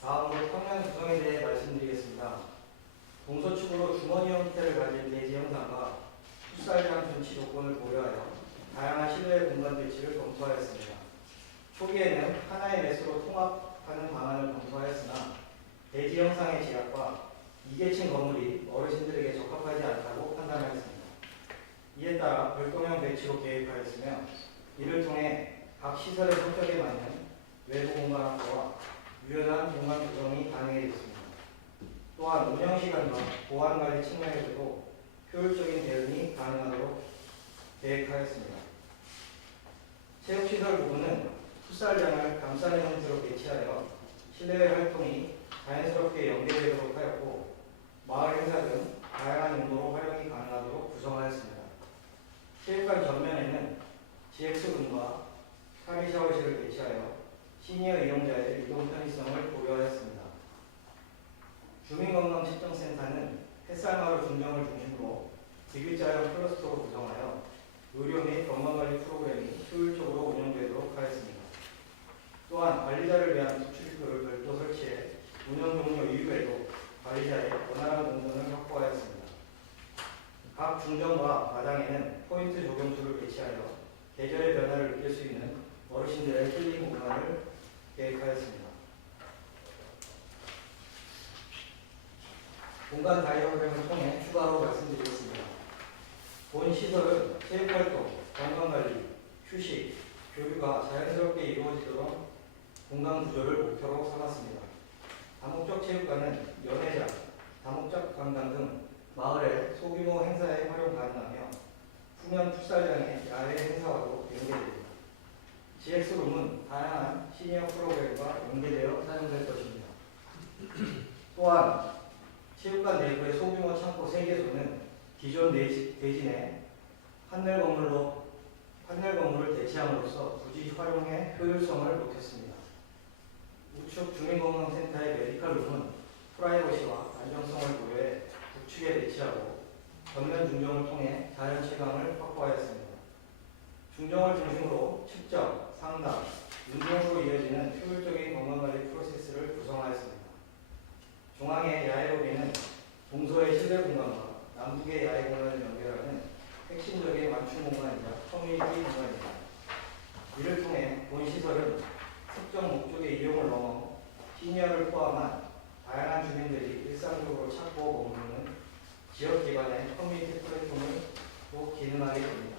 다음으로 평면 구성에 대해 말씀드리겠습니다. 동서축으로 주머니 형태를 가진 대지 형상과 풋살장 전치 조건을 고려하여 다양한 실내 공간 배치를 검토하였습니다. 초기에는 하나의 매수로 통합하는 방안을 검토하였으나 대지 형상의 제약과 2계층 건물이 어르신들에게 적합하지 않다고 판단하였습니다. 이에 따라 별도형 배치로 계획하였으며 이를 통해 각 시설의 성격에 맞는 외부 공간 확보와 유연한 공간 조정이 가능해졌습니다. 또한 운영시간과 보안관리 측면에서도 효율적인 대응이 가능하도록 계획하였습니다. 체육시설 부분은 풋살장을 감싸는 형태로 배치하여 실내외 활동이 자연스럽게 연계되도록 하였고 마을 행사 등 다양한 용도로 활용이 가능하도록 구성하였습니다. 체육관 전면에는 GX룸과 탈의 샤워실을 배치하여 시니어 이용자의 이동 편의성을 고려하였습니다. 주민건강측정센터는 햇살마루 중정을 중심으로 디귿자형 클러스터로 구성하여 의료 및 건강관리 프로그램이 효율적으로 운영되도록 하였습니다. 또한 관리자를 위한 부출입구를 별도 설치해 운영 종료 이후에도 관리자의 원활한 공전을 확보하였습니다. 각 중정과 마당에는 포인트 조경수를 배치하여 계절의 변화를 느낄 수 있는 어르신들의 힐링 공간을 계획하였습니다. 공간 다이어그램을 통해 추가로 말씀드리겠습니다. 본 시설은 체육활동, 건강관리, 휴식, 교류가 자연스럽게 이루어지도록 공간 구조를 목표로 삼았습니다. 다목적 체육관은 연회장, 다목적 관광 등 마을의 소규모 행사에 활용 가능하며 풍년 풋살장의 야외 행사와도 연계됩니다. GX룸은 다양한 시니어 프로그램과 연계되어 사용될 것입니다. 또한 체육관 내부의 소규모 창고 3개소는 기존 대지 내 판넬 건물을 대체함으로써 부지 활용의 효율성을 높였습니다. 우측 주민건강센터의 메디컬룸은 프라이버시와 안정성을 고려해 북측에 배치하고 전면 중정을 통해 자연 채광을 확보하였습니다. 중정을 중심으로 측정, 상담, 운동으로 이어지는 효율적인 건강관리 프로세스를 구성하였습니다. 중앙의 야외 로비는 동서의 실내 공간과 남북의 야외 공간을 연결하는 핵심적인 완충 공간이자 커뮤니티 공간입니다. 이를 통해 본 시설은 특정 목적의 이용을 넘어 시니어를 포함한 다양한 주민들이 일상적으로 찾고 머무르는 지역 기반의 커뮤니티 플랫폼으로 기능하게 됩니다.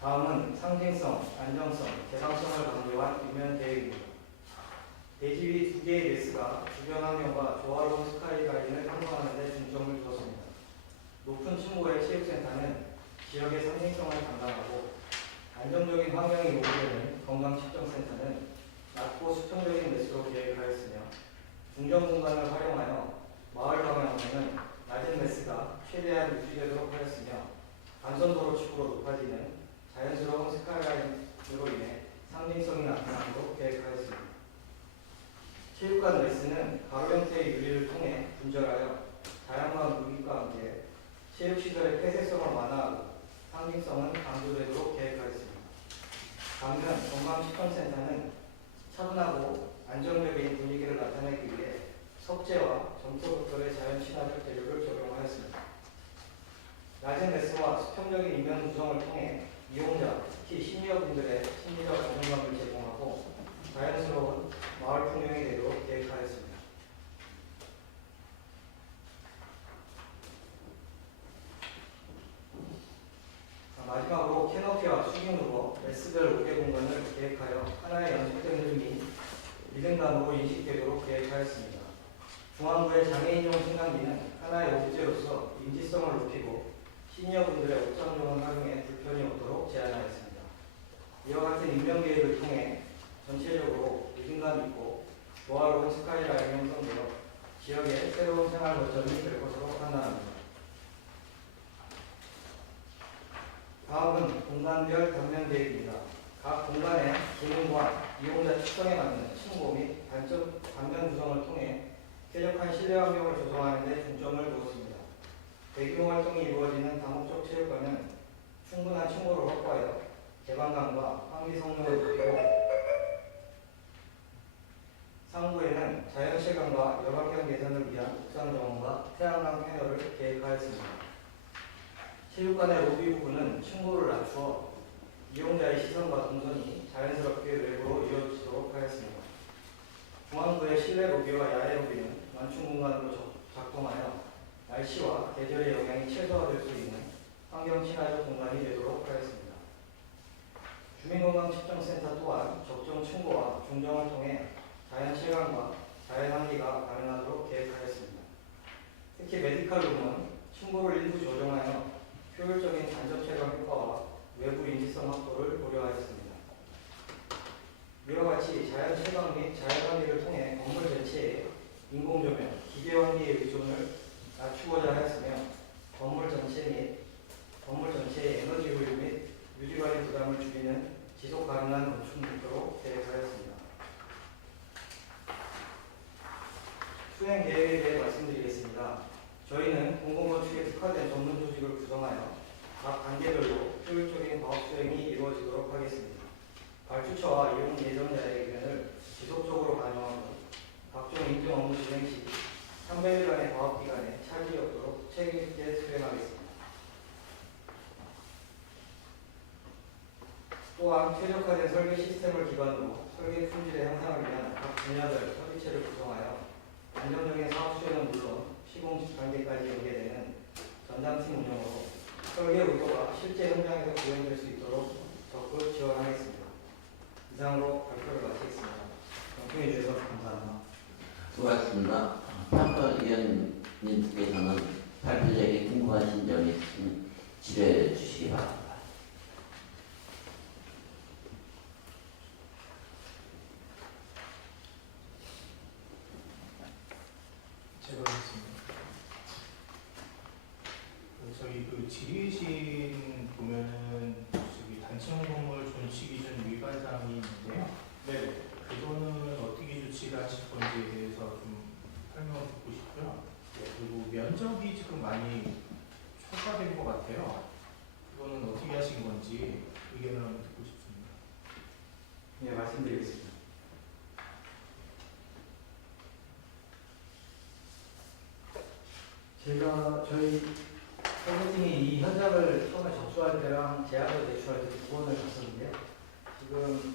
다음은 상징성, 안정성, 개방성을 강조한 뒷면 계획입니다. 대지 위 2개의 메스가 주변 환경과 조화로운 스카이라인을 형성하는 데 중점을 두었습니다. 높은 층고의 체육센터는 지역의 상징성을 담당하고 안정적인 환경이 요구되는 건강측정센터는 낮고 수평적인 메스로 계획하였으며 중정 공간을 활용하여 마을 방향으로는 낮은 메스가 최대한 유지되도록 하였으며 간선도로 측으로 높아지는 자연스러운 스카이라인으로 인해 상징성이 나타나도록 계획하였습니다. 체육관 메스는 가로 형태의 유리를 통해 분절하여 다양한 무기과 함께 체육시설의 폐쇄성을 완화하고 상징성은 강조되도록 계획하였습니다. 반면 건강측정센터는 차분하고 안정적인 분위기를 나타내기 위해 석재와 점토벽돌의 자연 친화적 재료를 적용하였습니다. 낮은 매스와 수평적인 인명 구성을 통해 이용자, 특히 시니어분들의 심리적 안정감을 제공하고 자연스러운 마을 풍경이 되도록 계획하였습니다. 마지막으로 캐노피와 수경으로 S별 5개 공간을 계획하여 하나의 연속된 흐름이 2등간으로 인식되도록 계획하였습니다. 중앙부의 장애인용 승강기는 하나의 오브제로서 인지성을 높이고 시니어분들의 옥상용을 활용해 불편이 없도록 제안하였습니다. 이와 같은 인명계획을 통해 전체적으로 리듬감 있고 조화로운 스카이라인이 형성되어 지역의 새로운 생활 거점이 될 것으로 판단합니다. 다음은 공간별 단면 계획입니다. 각 공간의 기능과 이용자 특성에 맞는 층고 및 단면 구성을 통해 쾌적한 실내 환경을 조성하는 데 중점을 두었습니다. 대규모 활동이 이루어지는 다목적 체육관은 충분한 층고를 확보하여 개방감과 환기 성능을 높이고 상부에는 자연실감과 여박경 개선을 위한 옥상 정원과 태양광 패널을 계획하였습니다. 체육관의 로비 부분은 층고를 낮추어 이용자의 시선과 동선이 자연스럽게 외부로 이어지도록 하였습니다. 중앙부의 실내 로비와 야외 로비는 완충 공간으로 작동하여 날씨와 계절의 영향이 최소화될 수 있는 환경 친화적 공간이 되도록 하였습니다. 주민건강 측정센터 또한 적정 층고와 중정을 통해 자연 실감과 자연 환기가 가능하도록 계획하였습니다. 특히 메디칼룸은 층고를 일부 조정하여 효율적인 간접 체감 효과와 외부 인지성 확보를 고려하였습니다. 이와 같이 자연 채광 및 자연 환기를 통해 건물 전체에 인공조명, 기계 환기의 의존을 낮추고자 하였으며 건물 전체의 에너지 효율 및 유지관리 부담을 줄이는 지속 가능한 건축 목표로 계획하였습니다. 수행 계획에 대해 말씀드리겠습니다. 저희는 공공건축에 특화된 전문 조직을 구성하여 각 단계별로 효율적인 과업 수행이 이루어지도록 하겠습니다. 발주처와 이용 예정자의 의견을 지속적으로 반영하고 각종 인증 업무 진행 시 300일간의 과업 기간에 차질이 없도록 책임 있게 수행하겠습니다. 또한 최적화된 설계 시스템을 기반으로 설계 품질의 향상을 위한 각 분야별 협의체를 구성하여 안정적인 사업 수행은 물론 시공 단계까지 연계되는 전담팀 운영으로 설계 의도가 실제 현장에서 구현될 수 있도록 적극 지원하겠습니다. 이상으로 발표를 마치겠습니다. 경청해 주셔서 감사합니다. 수고하셨습니다. 평가위원님께서는 발표자에게 궁금하신 점이 있으면 질의해 주시기 바랍니다. 제가 하겠습니다. 저희 그 지리신 보면은 저기 단층 건물 존치 기준 위반 사항이 있는데요. 네. 그거는 어떻게 조치를 하실 건지에 대해서 좀 설명을 듣고 싶고요. 그리고 면적이 지금 많이 초과된 것 같아요. 그거는 어떻게 하신 건지 의견을 한번 듣고 싶습니다. 네, 말씀드리겠습니다. 저희 선생님이 이 현장을 처음에 접수할 때랑 제안을 제출할 때 두 번을 갔었는데요. 지금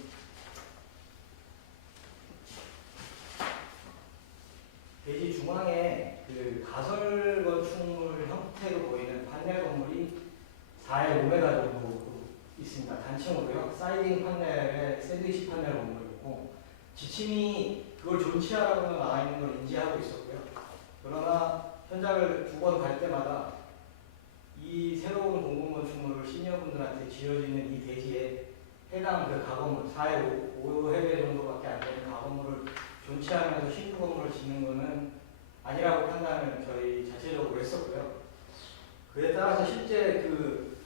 대지 중앙에 그 가설 건축물 형태로 보이는 판넬 건물이 4에 5m 정도 있습니다. 단층으로요. 사이딩 판넬에 샌드위치 판넬 건물이고 지침이 그걸 존치하라고 나와 있는 걸 인지하고 있었고요. 그러나 현장을 두 번 갈 때마다 이 새로운 공공건축물을 시니어분들한테 지어지는 이 대지에 해당 그 가건물 4에 5회배 정도밖에 안 되는 가건물을 존치하면서 신규 건물을 짓는 것은 아니라고 판단을 저희 자체적으로 했었고요. 그에 따라서 실제 그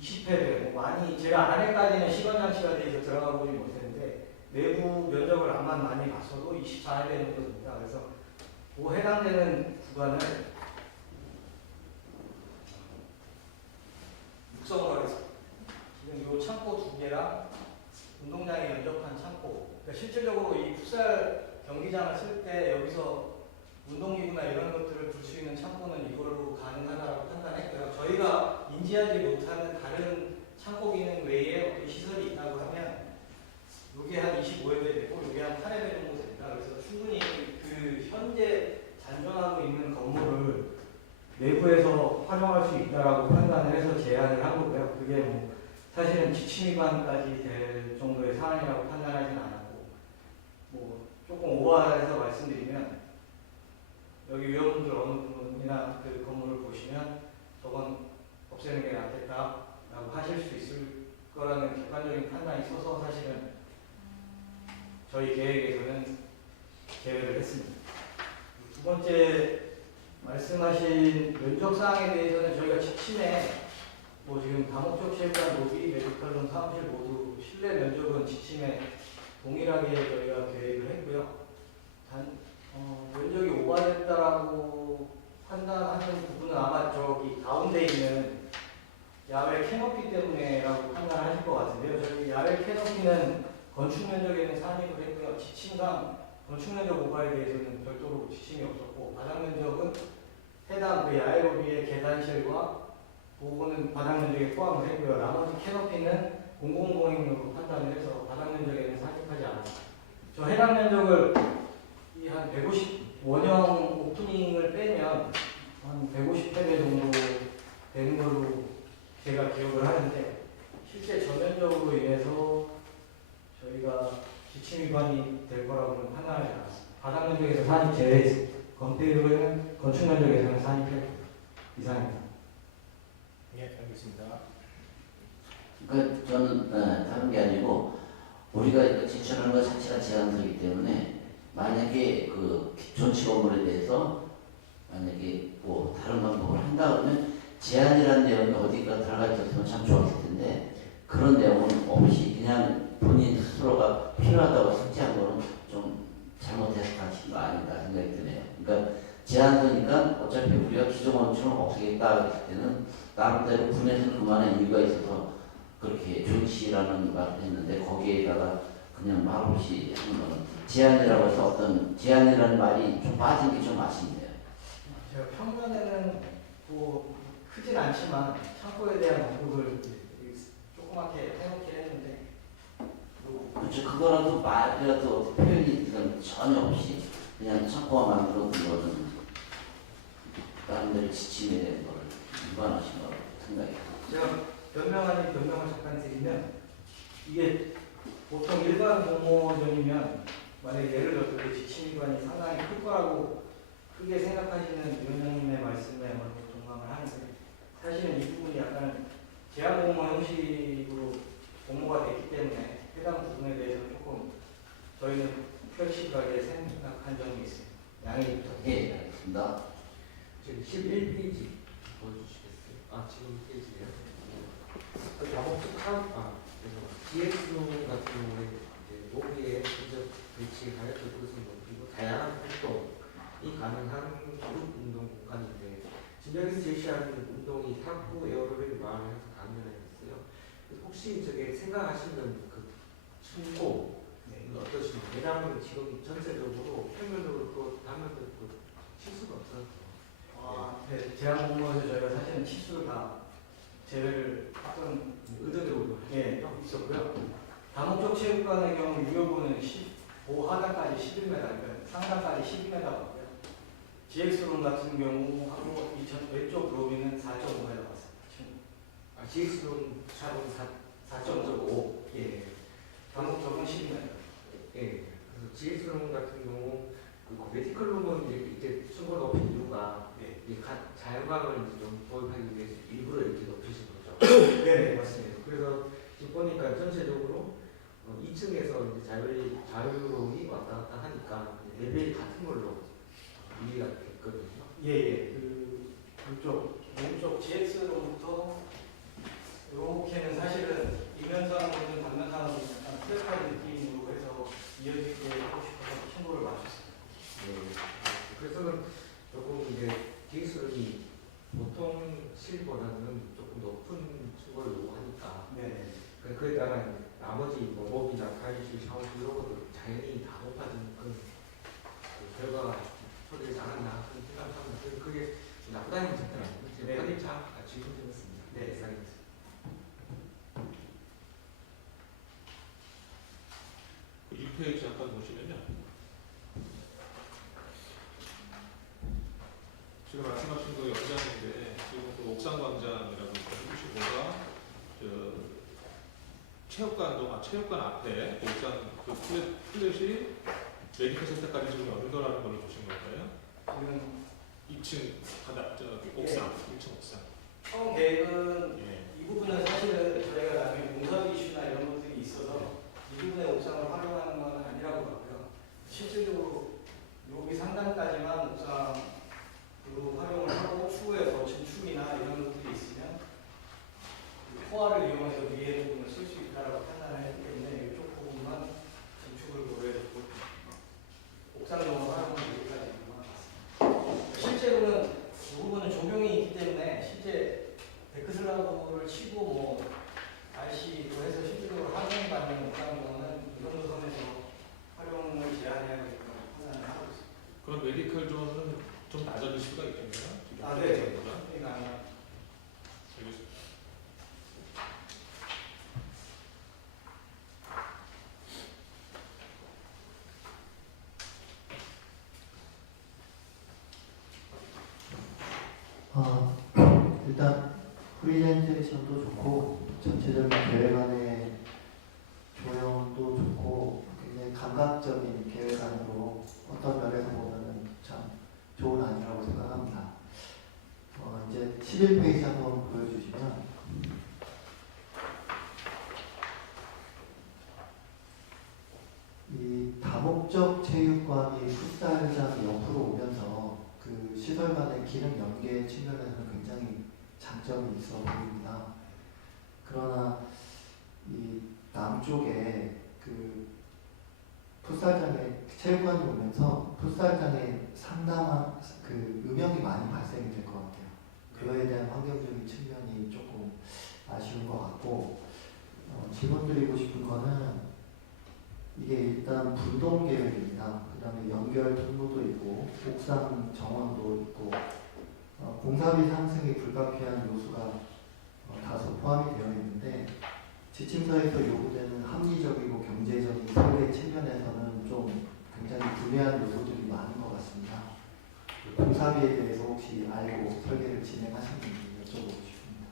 20회배 많이 제가 안에까지는 시건장치가 되어 있어 들어가 보지 못했는데 내부 면적을 안만 많이 봤어도 24회배 정도 됩니다. 그래서 그 해당되는 구간을 육성을 하겠습니다. 지금 이 창고 두 개랑 운동장에 연접한 창고. 그러니까 실질적으로 이 풋살 경기장을 쓸 때 여기서 운동기구나 이런 것들을 둘 수 있는 창고는 이걸로 가능하다고 판단했고요. 저희가 인지하지 못하는 다른 창고 기능 외에 어떤 시설이 있다고 하면 이게 한 25여 대 되고 이게 한 8여 대 정도 됩니다. 그래서 충분히 그 현재 잔존하고 있는 건물을 내부에서 활용할 수 있다라고 판단을 해서 제안을 한 거고요. 그게 뭐 사실은 지침 위반까지 될 정도의 사안이라고 판단하지는 않았고, 뭐 조금 오버해서 말씀드리면 여기 위원분들 어느 분이나 그 건물을 보시면 저건 없애는 게 낫겠다라고 하실 수 있을 거라는 객관적인 판단이 서서 사실은 저희 계획에서는 계획을 했습니다. 두 번째 말씀하신 면적 사항에 대해서는 저희가 지침에 뭐 지금 다목적 체육관, 로비, 메디컬룸, 사무실 모두 실내 면적은 지침에 동일하게 저희가 계획을 했고요. 면적이 오버됐다라고 판단하는 부분은 아마 저기 가운데 있는 야외 캐노피 때문에라고 판단하실 것 같은데요. 저희 야외 캐노피는 건축 면적에는 산입을 했고요. 지침상 건축 면적 오버에 대해서는 별도로 지침이 없었고, 바닥 면적은 해당 그 야외 로비의 계단실과 부분은 바닥 면적에 포함을 했고요. 나머지 캐노피는 공공보행으로 판단을 해서 바닥 면적에는 산입하지 않았습니다. 저 해당 면적을 한 150 원형 오프닝을 빼면 한 150평대 정도 되는 걸로 제가 기억을 하는데, 실제 전면적으로 인해서 저희가 지침 위반이 될 거라고는 판단하지 않았습니다. 바닥 면적에서 산입 제외했습니다. 건폐율은 건축 면적에서는 산입했고 이상입니다. 예, 알겠습니다. 그러니까 저는 다른 게 아니고 우리가 지출하는 것 자체가 제한되기 때문에 만약에 그 기존 건물에 대해서 만약에 뭐 다른 방법을 한다 그러면 제한이라는 내용이 어디가 들어가 있었으면 참 좋았을 텐데 그런 내용은 없이 그냥 본인 스스로가 필요하다고 숙지한 거는 좀 잘못해서 가신 거 아닌가 생각이 드네요. 그러니까 제한서니까 어차피 우리가 기존 건축을 없애겠다 했을 때는 나름대로 분해서는 그만한 이유가 있어서 그렇게 조치라는 말을 했는데 거기에다가 그냥 말 없이 하는 거는 제한이라고 해서 어떤 제한이라는 말이 좀 빠진 게 좀 아쉽네요. 제가 평면에는 뭐 크진 않지만 창고에 대한 언급을 조그맣게 해놓긴 했는데 그렇죠. 그거라도 말이라도 표현이 전혀 없이 그냥 창고가 만들어 둔 거는 사람들의 지침에 대한 거를 위반하신 거라고 생각해요. 제가 변명 아닌 변명을 잠깐 드리면 이게 보통 일반 공모전이면 만약에 예를 들어서 그 지침 위반이 상당히 클 거라고 크게 생각하시는 위원장님의 말씀에 어느 동감을 하는데 사실은 이 부분이 약간 제한 공모 형식으로 공모가 됐기 때문에 해당 부분에 대해서 조금 저희는 플렉시블하게 생각한 점이 있습니다. 양해 부탁드립니다. 예, 알겠습니다. 지금 11페이지 보여주시겠어요? 아, 지금 페이지예요. 다목적 GX 같은 경우에 이제 로비에 직접 배치하여 그것은 그리고 다양한 활동이 가능한 그룹 운동 공간인데 지금 여기서 제시하는 운동이 탁구 에어로빅을 마음에서 강연을 했어요. 혹시 저게 생각하시는 그 층고 어떠신가요? 왜냐하면 지금 전체적으로 평면으로 또 하면은 또 실수가 없어서. 네, 제한 공모에서 저희가 사실은 치수를 다 제외를 했던 의도적으로 있었고요. 다목적 체육관의 경우 유효부는 15 하단까지 11m, 그러니까 상단까지 12m 맞고요. GX룸 같은 경우하고 이 왼쪽 로비는 4.5m 맞습니다. GX룸 차는 4.5. 예. 다목적은 12m. 예. 그래서 GX룸 같은 경우 그 메디컬룸은 이제 층고 높인 이유가 자연광을 이제 좀 도입하기 위해서 일부러 이렇게 높이신 거죠. 네, 맞습니다. 그래서 지금 보니까 전체적으로 2층에서 이제 자유로움이 왔다 갔다 하니까 레벨이 같은 걸로 이해가 됐거든요. 예. 그쪽 왼쪽 GX로부터 이렇게는 사실은 이면상으로는 단면상으로는 약간 플랫카드 느낌으로 해서 이어지게 하고 싶어서 친구를 맞췄습니다. 네. 그래서는 조금 이제 기술이 보통 실보다는 조금 높은 층고를 요구하니까 네. 그에 따라 나머지 뭐 로비나 사무실 이런 것도 자연히 다 높아지는 그런 결과가 초래되지 않았나 나쁘다는 건 절대 아니고 지금 네. 편입장 같이 해드렸습니다. 네. 알겠습니다. 그 6페이지 잠깐 보시면요. 지금 말씀하신 그 연장인데 지금 그 옥상광장이라고 해주시고가 체육관 앞에 그 옥상 그 플랫이 메디컬 센터까지 지금 연결하는 걸로 보신 건가요? 지금 2층 바닥 옥상, 1층 옥상. 처음 계획은 예. 이 부분은 사실은 저희가 나중에 공사 이슈나 이런 것들이 있어서 이 부분의 옥상을 활용하는 건 아니라고 봤고요. 실질적으로 여기 상단까지만 옥상으로 활용을 하고 추후에 더 증축이나 이런 것들이 있으면 그 포화를 이용해서 위에 부분을 쓸 수 있다라고 판단을 했기 때문에 이쪽 부분만 증축을 고려해서 옥상용으로 활용을 여기까지 있는 것 같습니다. 실제로는 이 부분은 조경이 있기 때문에 실제 데크슬라브를 치고 뭐 RC도 해서 실질적으로 활용이 받는 옥상용은 이 정도 선에서 활용을 제한해야겠다고 판단을 하고 있습니다. 그럼 메디컬 존은 좀 낮아질 수가 있겠네요. 지금 아, 네. 보다. 그러니까 알겠습니다. 일단 프리젠테이션도 좋고 전체적인 계획안의 조형도 좋고 굉장히 감각적인 계획안으로 어떤 면에서 보면은 참 좋은 안이라고 생각합니다. 이제 11페이지 한번 보여주시면 이 다목적 체육관이 풋살장 옆으로 오면서 그 시설 간의 기능 연계 측면에서는 굉장히 장점이 있어 보입니다. 그러나 이 남쪽에 그 풋살장에 체육관이 오면서 풋살장에 상당한 그 음역이 많이 발생이 될 것 같아요. 그거에 대한 환경적인 측면이 조금 아쉬운 것 같고 질문드리고 싶은 거는 이게 일단 분동 계획입니다. 그 다음에 연결 통로도 있고 옥상 정원도 있고 공사비 상승이 불가피한 요소가 다소 포함이 되어 있는데 지침서에서 요구되는 합리적이고 경제적인 설계 측면에서는 좀 굉장히 불리한 요소들이 많은 것 같습니다. 공사비에 대해서 혹시 알고 설계를 진행하셨는지 여쭤보고 싶습니다.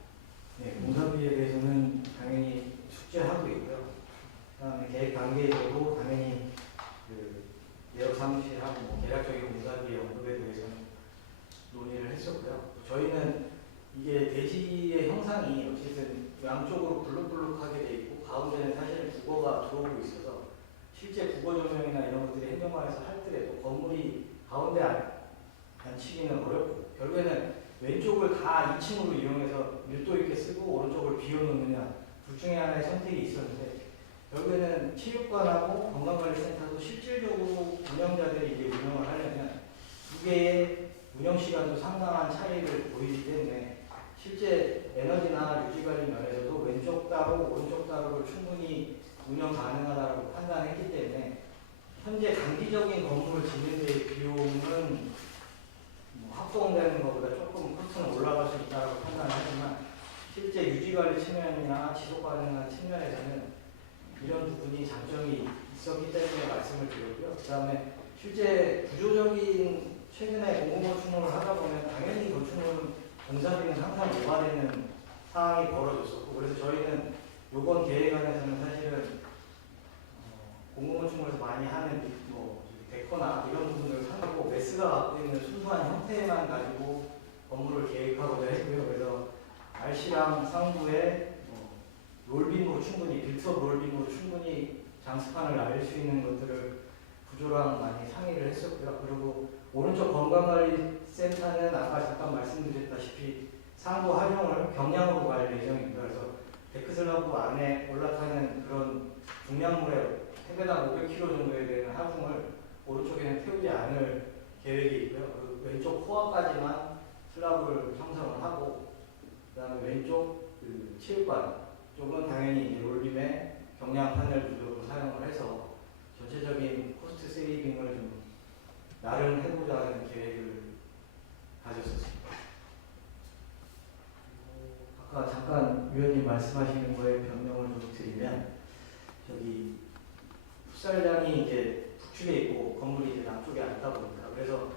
네, 공사비에 대해서는 당연히 숙지하고 있고요. 그다음에 계획 단계에서도 당연히 그 내역 사무실하고 뭐 계략적인 공사비의 언급에 대해서는 논의를 했었고요. 저희는 이게 대지의 형상이 어쨌든 양쪽으로 블록블록하게 돼 있고 가운데는 사실 국어가 들어오고 있어서 실제 국어 조명이나 이런 것들이 행정관에서 할 때에도 건물이 가운데 앉히기는 어렵고 결국에는 왼쪽을 다 2층으로 이용해서 밀도 있게 쓰고 오른쪽을 비워놓느냐 둘 중에 하나의 선택이 있었는데 결국에는 체육관하고 건강관리센터도 실질적으로 운영자들이 이제 운영을 하려면 두 개의 운영 시간도 상당한 차이를 보이기 때문에 실제 에너지나 유지관리 면에서도 왼쪽 따로 오른쪽 따로를 충분히 운영 가능하다고 판단했기 때문에 현재 단기적인 건물을 짓는 데의 비용은 합동되는 것보다 조금 코스는 올라갈 수 있다고 판단하지만 실제 유지관리 측면이나 지속 가능한 측면에서는 이런 부분이 장점이 있었기 때문에 말씀을 드렸고요. 그 다음에 실제 구조적인 최근에 공공건축물을 하다 보면 당연히 건축물 공사비는 항상 오가되는 상황이 벌어졌었고 그래서 저희는 이번 계획안에서는 사실은 공공건축물에서 많이 하는 뭐 데커나 이런 부분들을 사고 매스가 갖고 있는 순수한 형태만 가지고 건물을 계획하고자 했고요. 그래서 RC랑 상부에 롤빔으로 충분히 빌트업 롤빔으로 충분히 장스판을 날릴 수 있는 것들을 구조랑 많이 상의를 했었고요. 그리고 오른쪽 건강관리센터는 아까 잠깐 말씀드렸다시피 상부 활용을 경량으로 갈 예정입니다. 그래서 데크슬라브 안에 올라타는 그런 중량물의 해배당 500kg 정도에 되는 하중을 오른쪽에는 태우지 않을 계획이 있고요. 그리고 왼쪽 코어까지만 슬라브를 형성을 하고 그다음에 왼쪽 그 체육관 쪽은 당연히 롤빔의 경량 판넬 구조로 사용을 해서 전체적인 코스트 세이빙을 좀 나름 해보자는 계획을 가졌었습니다. 말씀하시는 거에 변명을 좀 드리면 저기 풋살장이 이제 북쪽에 있고 건물이 이제 남쪽에 앉다 보니까 그래서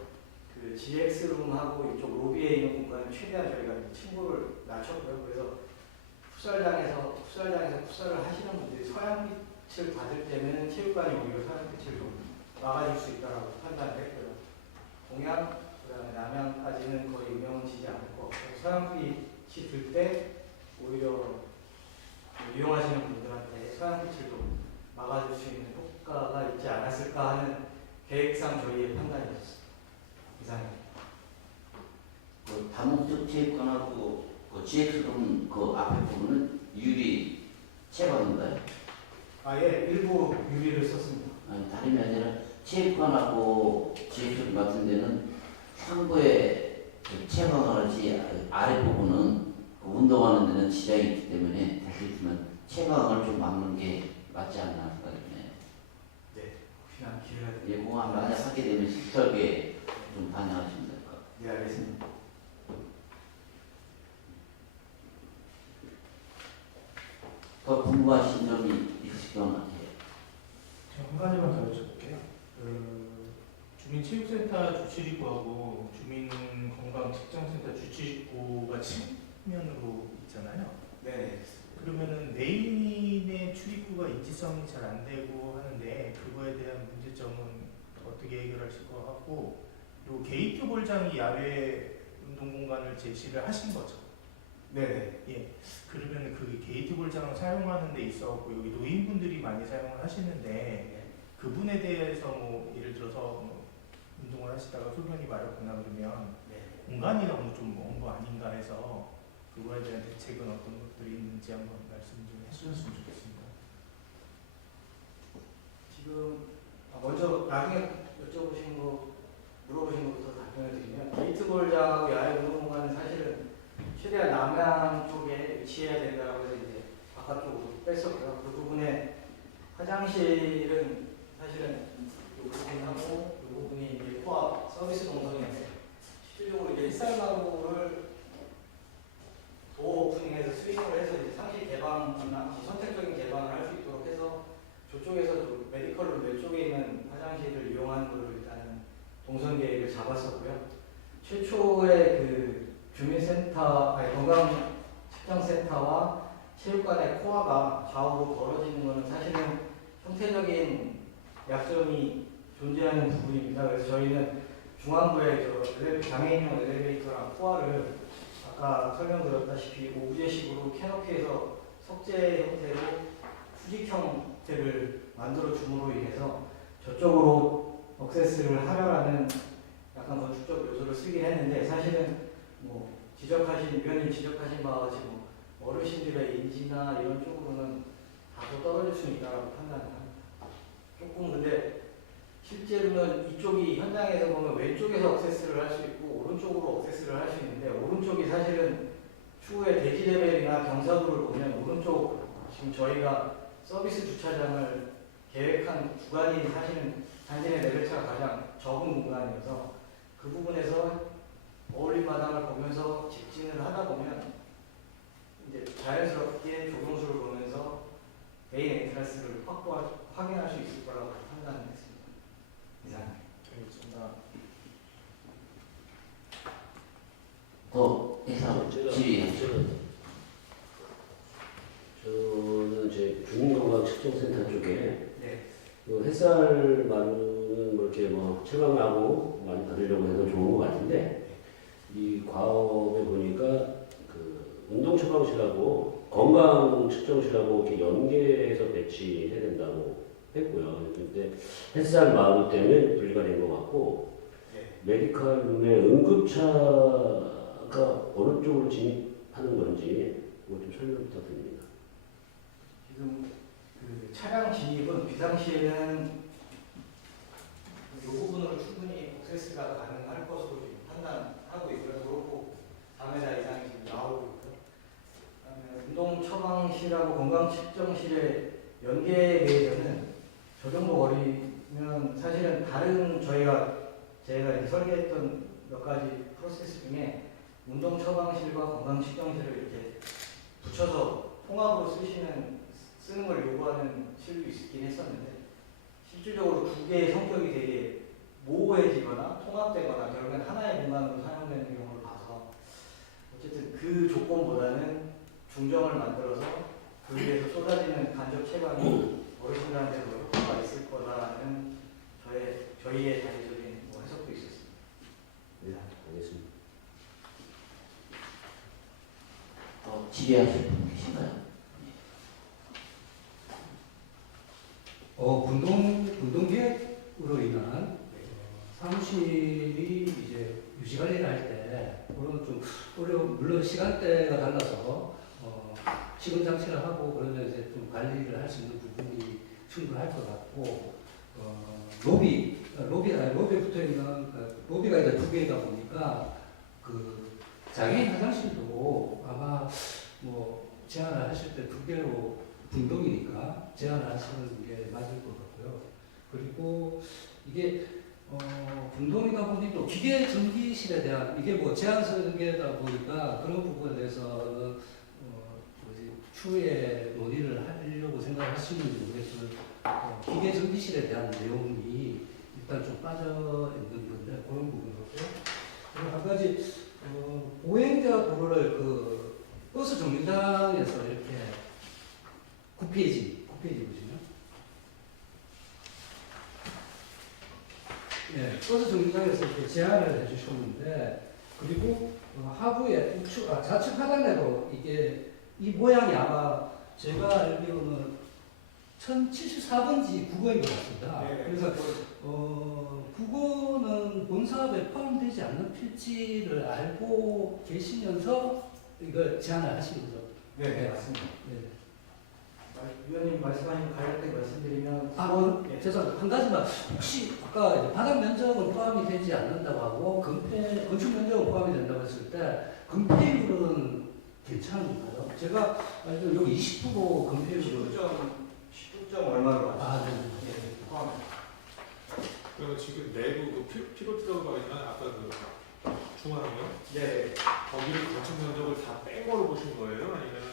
그 GX룸하고 이쪽 로비에 있는 공간을 최대한 저희가 층고를 낮췄고요. 그래서 풋살장에서 풋살을 하시는 분들이 서양빛을 받을 때는 체육관이 오히려 서양빛을 좀 막아줄 수 있다고 판단을 했고요. 동양, 그다음에 남양까지는 거의 음영은 지지 않을 것 같고 서양빛이 들 때 오히려 이용하시는 분들한테 서양빛을 좀 막아줄 수 있는 효과가 있지 않았을까 하는 계획상 저희의 판단이었습니다. 이상입니다. 그 다목적 체육관하고 그 GX룸 그 앞에 부분은 유리 채광인가요? 아예 일부 유리를 썼습니다. 아니 다름이 아니라 체육관하고 GX룸 같은 데는 상부에 그 채광을 하지 아래 부분은 그 운동하는 데는 지장이 있기 때문에 다시 있으면 채광을 좀 막는 게 맞지 않나 생각이네. 네, 혹시나 기회가 예, 뭐 만약 하게 되면 시설에 좀 반영하시면 될 것 같아요. 네, 알겠습니다. 더 궁금하신 점이 있으실 것 같아요. 제가 한 가지만 더 여쭤볼게요. 주민체육센터 주치립구하고 주민건강측정센터 주치립구가 측면으로 있잖아요. 네. 그러면은 내인의 출입구가 인지성이 잘 안 되고 하는데 그거에 대한 문제점은 어떻게 해결하실 것 같고, 그리고 게이트 볼장이 야외 운동 공간을 제시를 하신 거죠. 네. 예. 그러면 그 게이트 볼장을 사용하는 데 있어서 여기 노인분들이 많이 사용을 하시는데 그분에 대해서 뭐 예를 들어서 뭐 운동을 하시다가 소변이 마렵거나 그러면 공간이 너무 좀 먼 거 아닌가 해서 그거에 대한 대책은 어떤 것들이 있는지 한번 말씀 좀 해주셨으면 좋겠습니다. 지금 먼저 나중에 여쭤보신 거 물어보신 것부터 답변을 드리면 게이트 볼장하고 야외 운동 공간은 사실은 최대한 남양 쪽에 위치해야 된다고 해서 이제 바깥쪽으로 뺐었고요. 그 부분에 화장실은 사실은 이 부분하고 이 부분이 이제 코앞 서비스 동선인데 실질적으로 이제 햇살마루를 도어 오프닝해서 스윙을 해서 이제 상시 개방이나 선택적인 개방을 할 수 있도록 해서 저쪽에서 메디컬룸 왼쪽에 있는 화장실을 이용하는 걸로 일단은 동선 계획을 잡았었고요. 최초의 그 주민센터, 건강측정센터와 체육관의 코어가 좌우로 벌어지는 것은 사실은 형태적인 약점이 존재하는 부분입니다. 그래서 저희는 중앙부에 장애인용 엘리베이터랑 코어를 아까 설명드렸다시피 오브제식으로 캐노피에서 석재 형태로 수직 형태를 만들어 줌으로 인해서 저쪽으로 억세스를 하려라는 약간 건축적 요소를 쓰긴 했는데 사실은 뭐 위원님 지적하신 바와 같이 뭐 어르신들의 인지나 이런 쪽으로는 다소 떨어질 수 있다고 판단합니다. 조금 근데 실제로는 이쪽이 현장에서 보면 왼쪽에서 억세스를 할 수 있고 오른쪽으로 억세스를 할 수 있는데 오른쪽이 사실은 추후에 대지 레벨이나 경사도를 보면 오른쪽 지금 저희가 서비스 주차장을 계획한 구간이 사실은 단지 내 레벨차가 가장 적은 공간이어서 그 부분에서 어울림 마당을 보면서 직진을 하다 보면 이제 자연스럽게 조경수를 보면서 메인 엔트런스를 확인할 수 있을 거라고 판단했습니다. 이상. 알겠습니다. 더 이상 질의. 저는 이제 주민건강측정센터 쪽에 네. 그 햇살 마루는 뭐 이렇게 뭐 체감하고 많이 받으려고 해서 좋은 것 같은데 이 과업에 보니까 그 운동 처방실하고 건강 측정실하고 이렇게 연계해서 배치해야 된다고 했고요. 근데 햇살 마루 때문에 분리가 된 것 같고 메디컬 룸에 응급차가 어느 쪽으로 진입하는 건지 그거 좀 설명 부탁드립니다. 지금 그 차량 진입은 비상시에는 이 부분으로 충분히 액세스가 가능할 것으로 지금 판단하고 있고요. 도로폭 4m 이상이 지금 나오고 있고요. 그다음에 운동 처방실하고 건강 측정실의 연계에 대해서는 저 정도 거리면 사실은 다른 제가 이제 설계했던 몇 가지 프로세스 중에 운동 처방실과 건강 측정실을 이렇게 붙여서 통합으로 쓰는 걸 요구하는 실도 있긴 했었는데 실질적으로 두 개의 성격이 되게 모호해지거나 통합되거나 결국엔 하나의 공간으로 사용되는 경우를 봐서 어쨌든 그 조건보다는 중정을 만들어서 그 위에서 쏟아지는 간접 체감이 어르신들한테 더 효과가 있을 거다라는 저희의 자의적인 해석도 있었습니다. 네, 알겠습니다. 질의하실 분 계신가요? 운동계획으로 인한 사무실이 이제 유지 관리를 할 때 그런 좀 물론 시간대가 달라서 시공 장치를 하고 그러면 이제 좀 관리를 할 수 있는 부분이 충분할 것 같고 로비에 붙어 있는 로비가 이제 두 개이다 보니까 그 장애인 화장실도 아마 뭐 제한을 하실 때 두 개로 분동이니까 제한을 하시는 게 맞을 것 같고요. 그리고 이게 분동이다 보니 또 기계 전기실에 대한 이게 뭐 제한 설계다 보니까 그런 부분에 대해서 추후에 논의를 하려고 생각하시는지 모르겠지만 기계 전기실에 대한 내용이 일단 좀 빠져 있는 건데 그런 부분이었고요. 그리고 한 가지 보행자 도로를 그 버스 정류장에서 이렇게 9페이지 보시면 네, 버스 정류장에서 이렇게 제한을 해주셨는데 그리고 하부에 좌측 하단에도 이게 이 모양이 아마 제가 알기로는 1074번지 국어인 것 같습니다. 네, 그래서 국어는 본사업에 포함되지 않는 필지를 알고 계시면서 이거 제안을 하신 거죠? 네, 맞습니다. 네. 위원님 말씀하신 관련된 말씀드리면 죄송합니다. 한 가지만 혹시 아까 이제 바닥 면적은 포함이 되지 않는다고 하고 건축 면적은 포함이 된다고 했을 때 건폐율은 괜찮은가요? 제가 알기로 여기 20% 건폐율을 19점 얼마로 네. 포함. 그러면 지금 내부 피로 들어가기나 아까 그 중앙이요? 네. 거기를 건축 면적을 다 뺀 거로 보신 거예요? 아니면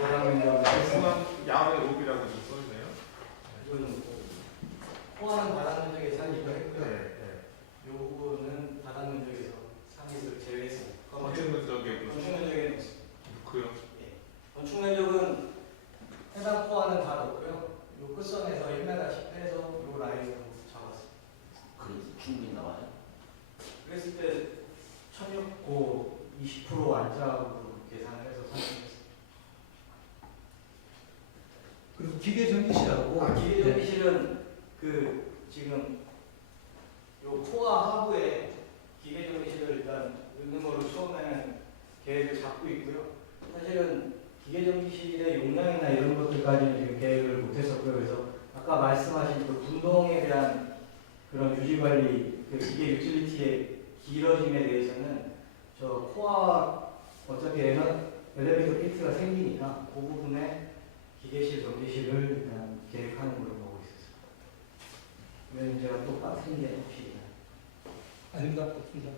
바닥면적 중앙 야외 로비라고 좀 써있네요? 이거는 포함은 바닥면적에 살기도 했고요. 네. 이 부분은 바닥면적에서 상위를 제외했습니다. 건축 면적에 건축 면적에는 그요? 건축 면적은 해당 포함은 다 넣고요. 이 끝선에서 1m씩 빼서 이 라인으로 잡았습니다. 그래서 충분히 나와요. 그랬을 때 1006고 20% 안짝으로 계산을 해서 산출했습니다. 그리고 기계 전기실하고 기계 전기실은 그 지금 요 코어 하부에 기계 전기실을 일단 넣는 걸로 처음에는 계획을 잡고 있고요. 사실은 기계 전기실의 용량이나 이런 것들까지는 지금 계획을 못했었고요. 그래서 아까 말씀하신 그 분동에 대한 그런 유지 관리, 그 기계 유틸리티의 길어짐에 대해서는 저 코어 어차피 엘리베이터 피트가 생기니까 그 부분에 기계실, 전기실을 일단 계획하는 걸로 보고 있었습니다. 왜냐면 제가 또 빠뜨린 게 혹시 아닙니다. 없습니다.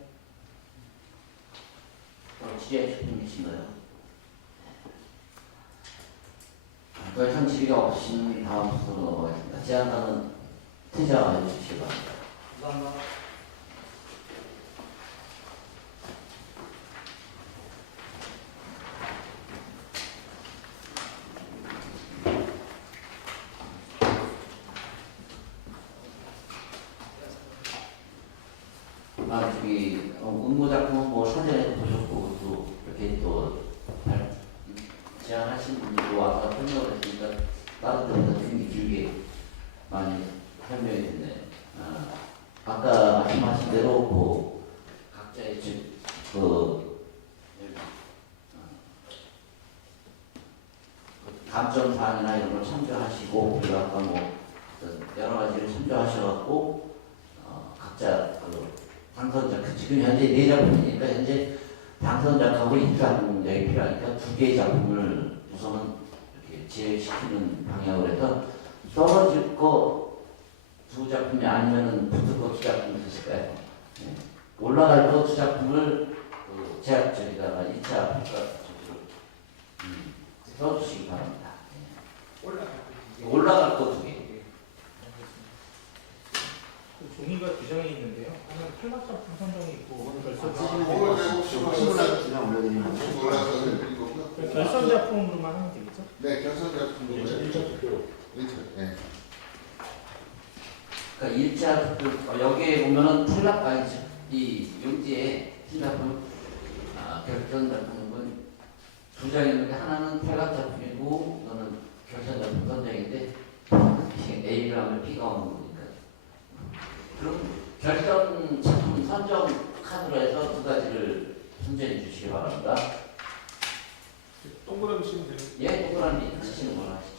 질의하실 분 계신가요? 더 이상 질의가 없으신 다음 순서로 넘어가겠습니다. 제안하는 퇴장해 주시기 바랍니다. 감사합니다. 저기 응모작품 뭐 사전에 보셨고 또 이렇게 또 제안하신 분들도 와서 설명을 했으니까 다른 데보다 굉장히 길게 많이 설명이 됐네요. 아까 말씀하신 대로 각자의 감점 사항이나 이런 걸 참조하시고 그리고 아까 뭐 여러 가지를 참조하셔갖고 각자 당선자 지금 현재 4작품이니까 현재 당선작하고 인수작품이 필요하니까 2개의 작품을 우선은 이렇게 제외시키는 방향으로 해서 떨어질 거 2작품이 아니면은 붙을 거 2작품이 있을까요? 네. 올라갈 거 2작품을 제약적이다가 2차 평가 규정이 있는데요. 하나는 탈락작품 선정이 있고 결선 그냥 올려드리는 거죠? 결선 작품으로만 하면 되겠죠? 네, 결선 작품으로 1차 투표. 1차. 네. 그러니까 일자 투표 여기에 보면은 탈락 아니죠. 이 용지에 팀작품 결선 작품은 두 장 있는데 하나는 탈락 작품이고 이거는 결선 작품 선정인데 A를 하면 B가 오는 거니까. 그럼 결선 작품 선정 카드로 해서 두 가지를 선정해 주시기 바랍니다. 동그라미 치면 돼요. 예, 동그라미 치시는 걸로 하시죠.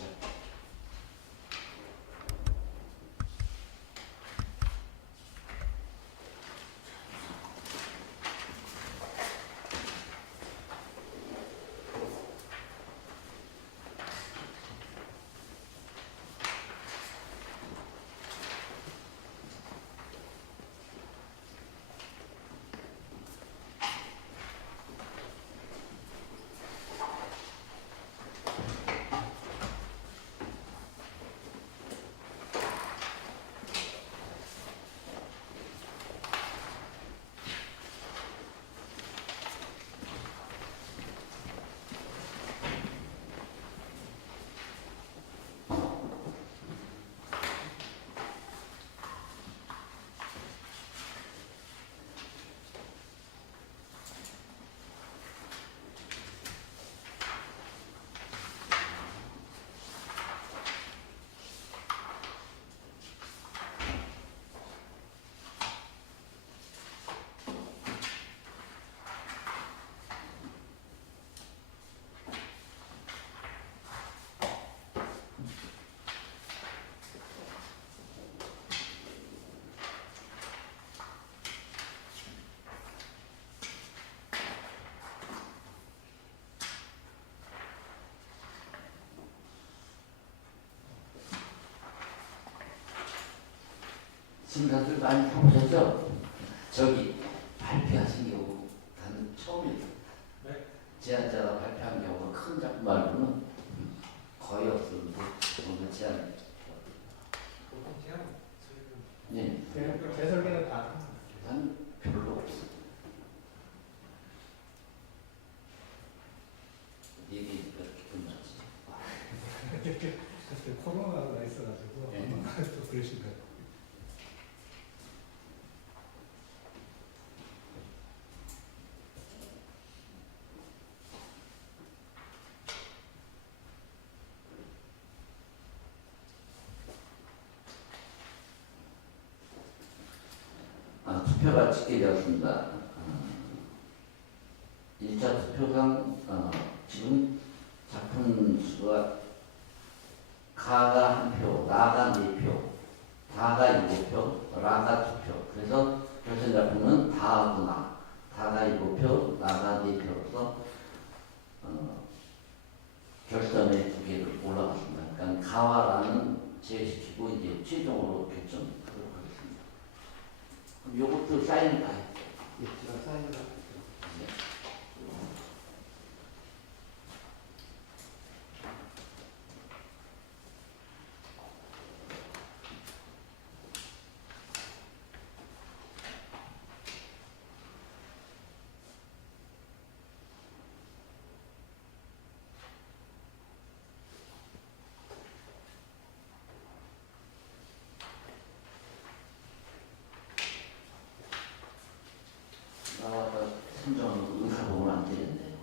심사들 많이 해보셨죠? 저기 발표하신 경우 단 처음이에요. 네. 제안자가 발표한 경우는 큰 작품 말고는 거의 없습니다. 오늘 제안. 보통 제한 네. 제 설계는 다 난 별로 없어. 얘기가 기분 나지. 그때 코로나가 있어가지고 네. 또 그러신 거예요. 투표가 찍게 되었습니다. 1차 투표상 지금 작품 수가 가가 1표, 나가 4표, 다가 7표, 라가 2표. 그래서 결선 작품은 다하고 다가 7표, 나가 4표로서 결선에 2개를 올라갔습니다. 그러니까 가와 라는 제외시키고 이제 최종으로 결정하도록 하겠습니다. 그럼 요것도 사인 다 했죠. 예, 제가 사인을 할게요. 나와서 선정하고 의사 보면 안 되는데.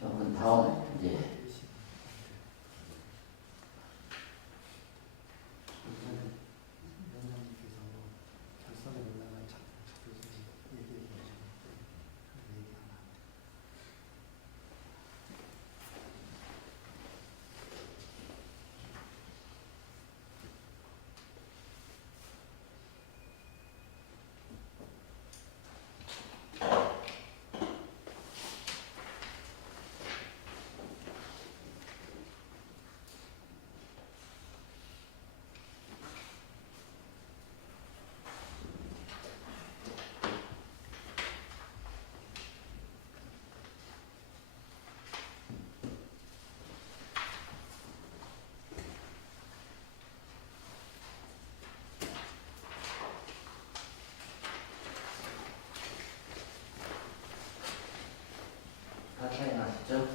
그럼 다음 이제 위원장님께서 결선에 올라간 작품 얘기해 주셨는데 그 얘기 하나 다 차이 나시죠?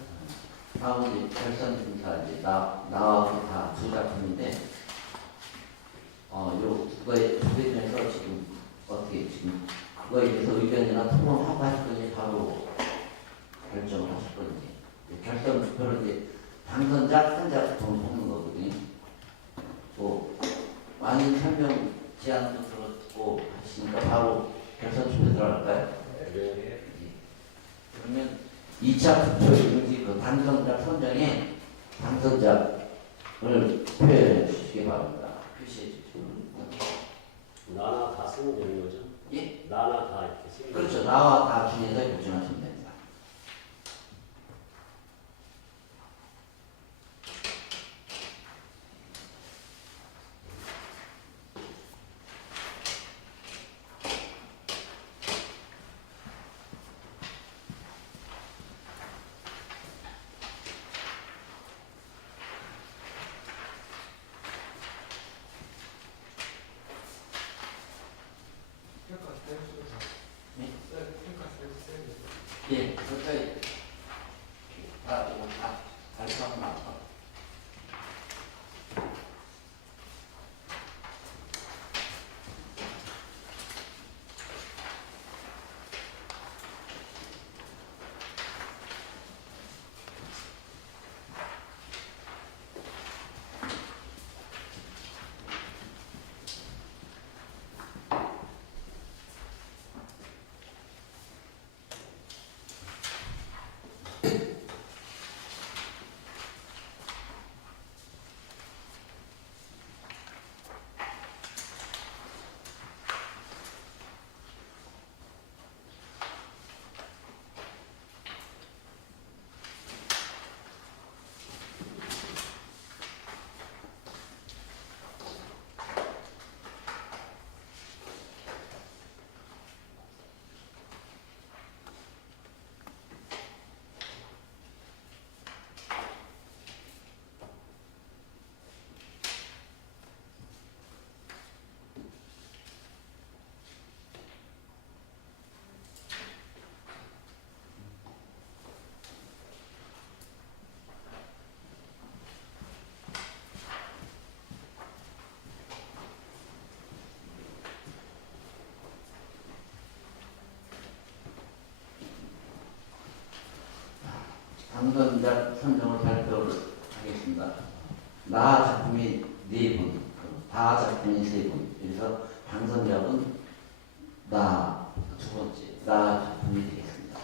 다음 이제 결선 심사 이제 나와 다 두 작품인데 요 그거에 두 개 중에서 지금 어떻게 지금 그거에 대해서 의견이나 토론하고 하실 건지 바로 결정을 하실 건지 결선 투표를 이제 당선자 한 작품 뽑는 거거든요. 뭐 많은 설명 제안도 들었고 하시니까 바로 결선 투표 들어갈까요? 네. 그러면 2차 투표 용지 그 당선자 선정에 당선자를 표현해 주시기 바랍니다. 표시해 주시고. 나나 다 쓰면 되는 거죠? 예? 나나 다 이렇게 쓰면 그렇죠. 나와 다 중에서 결정하시면 됩니다. 평가 사용수가 네? 평가 사용수 예, 그까지 다 이거 다 발표하고 나서 당선자 선정을 발표를 하겠습니다. 나 작품이 4분, 다 작품이 3분. 그래서 당선자는 나 두 번째, 나 작품이 되겠습니다.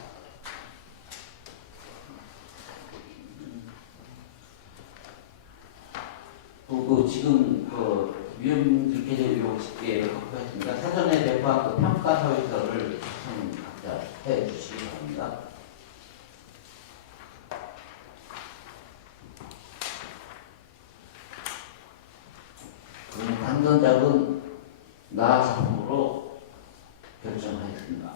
그리고 지금 위원님들께서 요 집계를 갖고 했습니다. 사전에 배포한 그 평가 서유서를 각자 해 주시기 바랍니다. 그럼 당선작은 나 작품으로 결정하겠습니다.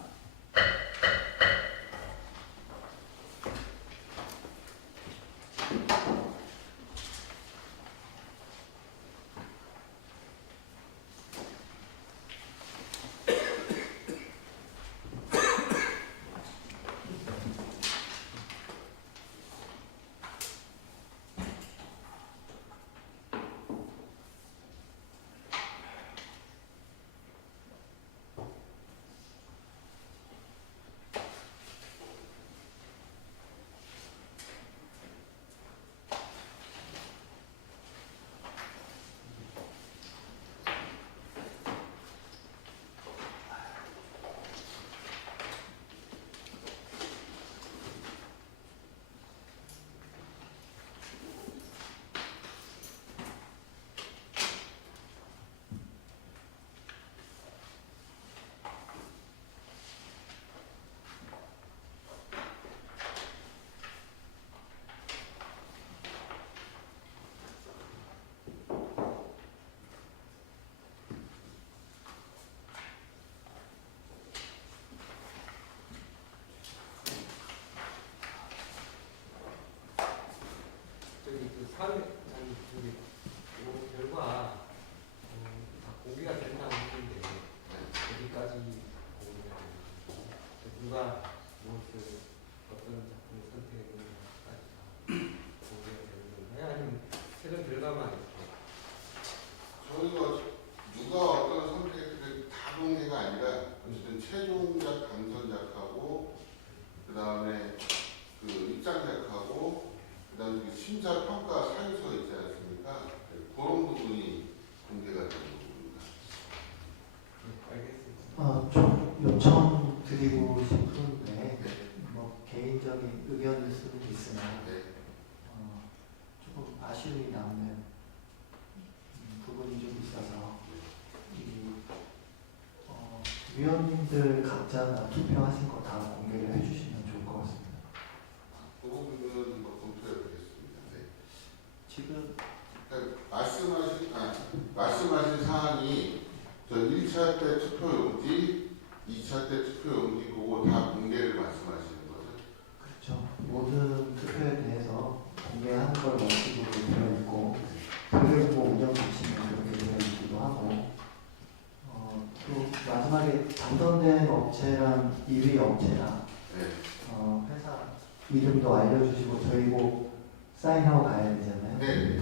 사회 저기 요 결과 다 공개가 된다고 했는데 어디까지 공개가 되는지 누가 무엇을 어떤 작품을 심사 평가 사유서 있지 않습니까? 그런 부분이 공개가 되는 부분입니다. 알겠습니다. 좀 요청 드리고 싶은데 뭐 개인적인 의견일 수는 있으나 네. 조금 아쉬움이 남는 부분이 좀 있어서 이 위원님들 각자 투표하신 거 다 공개를 해주시면 좋을 것 같습니다. 그 부분은 뭐 검토해 보겠습니다. 네. 지금 그러니까 말씀하신 사항이 저 1차 때 투표 용지, 2차 때 투표 용지 그거 다 공개를 말씀하시는 거죠? 그렇죠. 모든 투표에 대해서 공개하는 걸 원칙으로 되어 있고 그리고 운영 지침에 그렇게 되어 있기도 하고 또 마지막에 당선된 업체랑 2위 업체랑 네. 회사 이름도 알려주시고 저희 뭐 사인하고 가야 되잖아요. 네.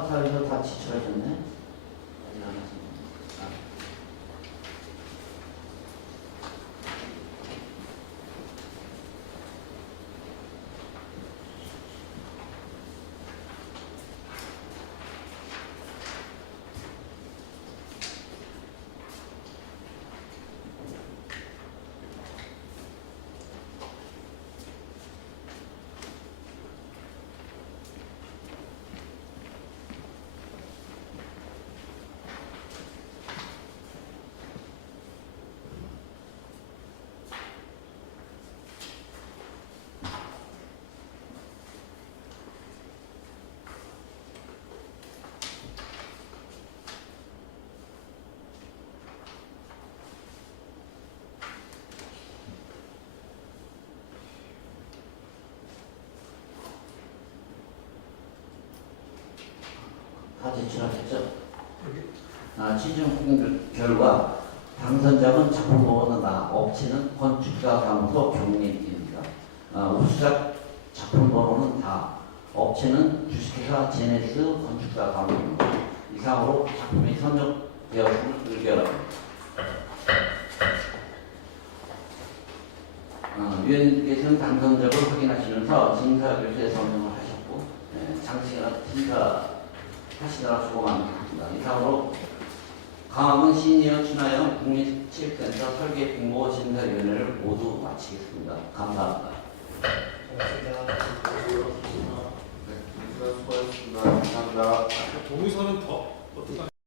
사사에서 다 지출하셨네. 아직 안 하셨네. 다 제출하셨죠? 취중 결과 당선자는 작품 번호나 업체는 건축가 사무소 경례입니다. 우수작 작품 번호는 다, 업체는 주식회사 제네스 건축가 사무소입니다. 이상으로 작품이 선정되었음을 의결합니다. 위원님께서는 당선작을 확인하시면서 징사교수에 서명을 하셨고, 장시간 심사 하시느라 수고 많으셨습니다. 이상으로 강화군 시니어 춘하영 국립체육센터 설계 공모 심사위원회를 모두 마치겠습니다. 감사합니다. 네, 수고하셨습니다. 감사합니다. 동의서는 더 어떻게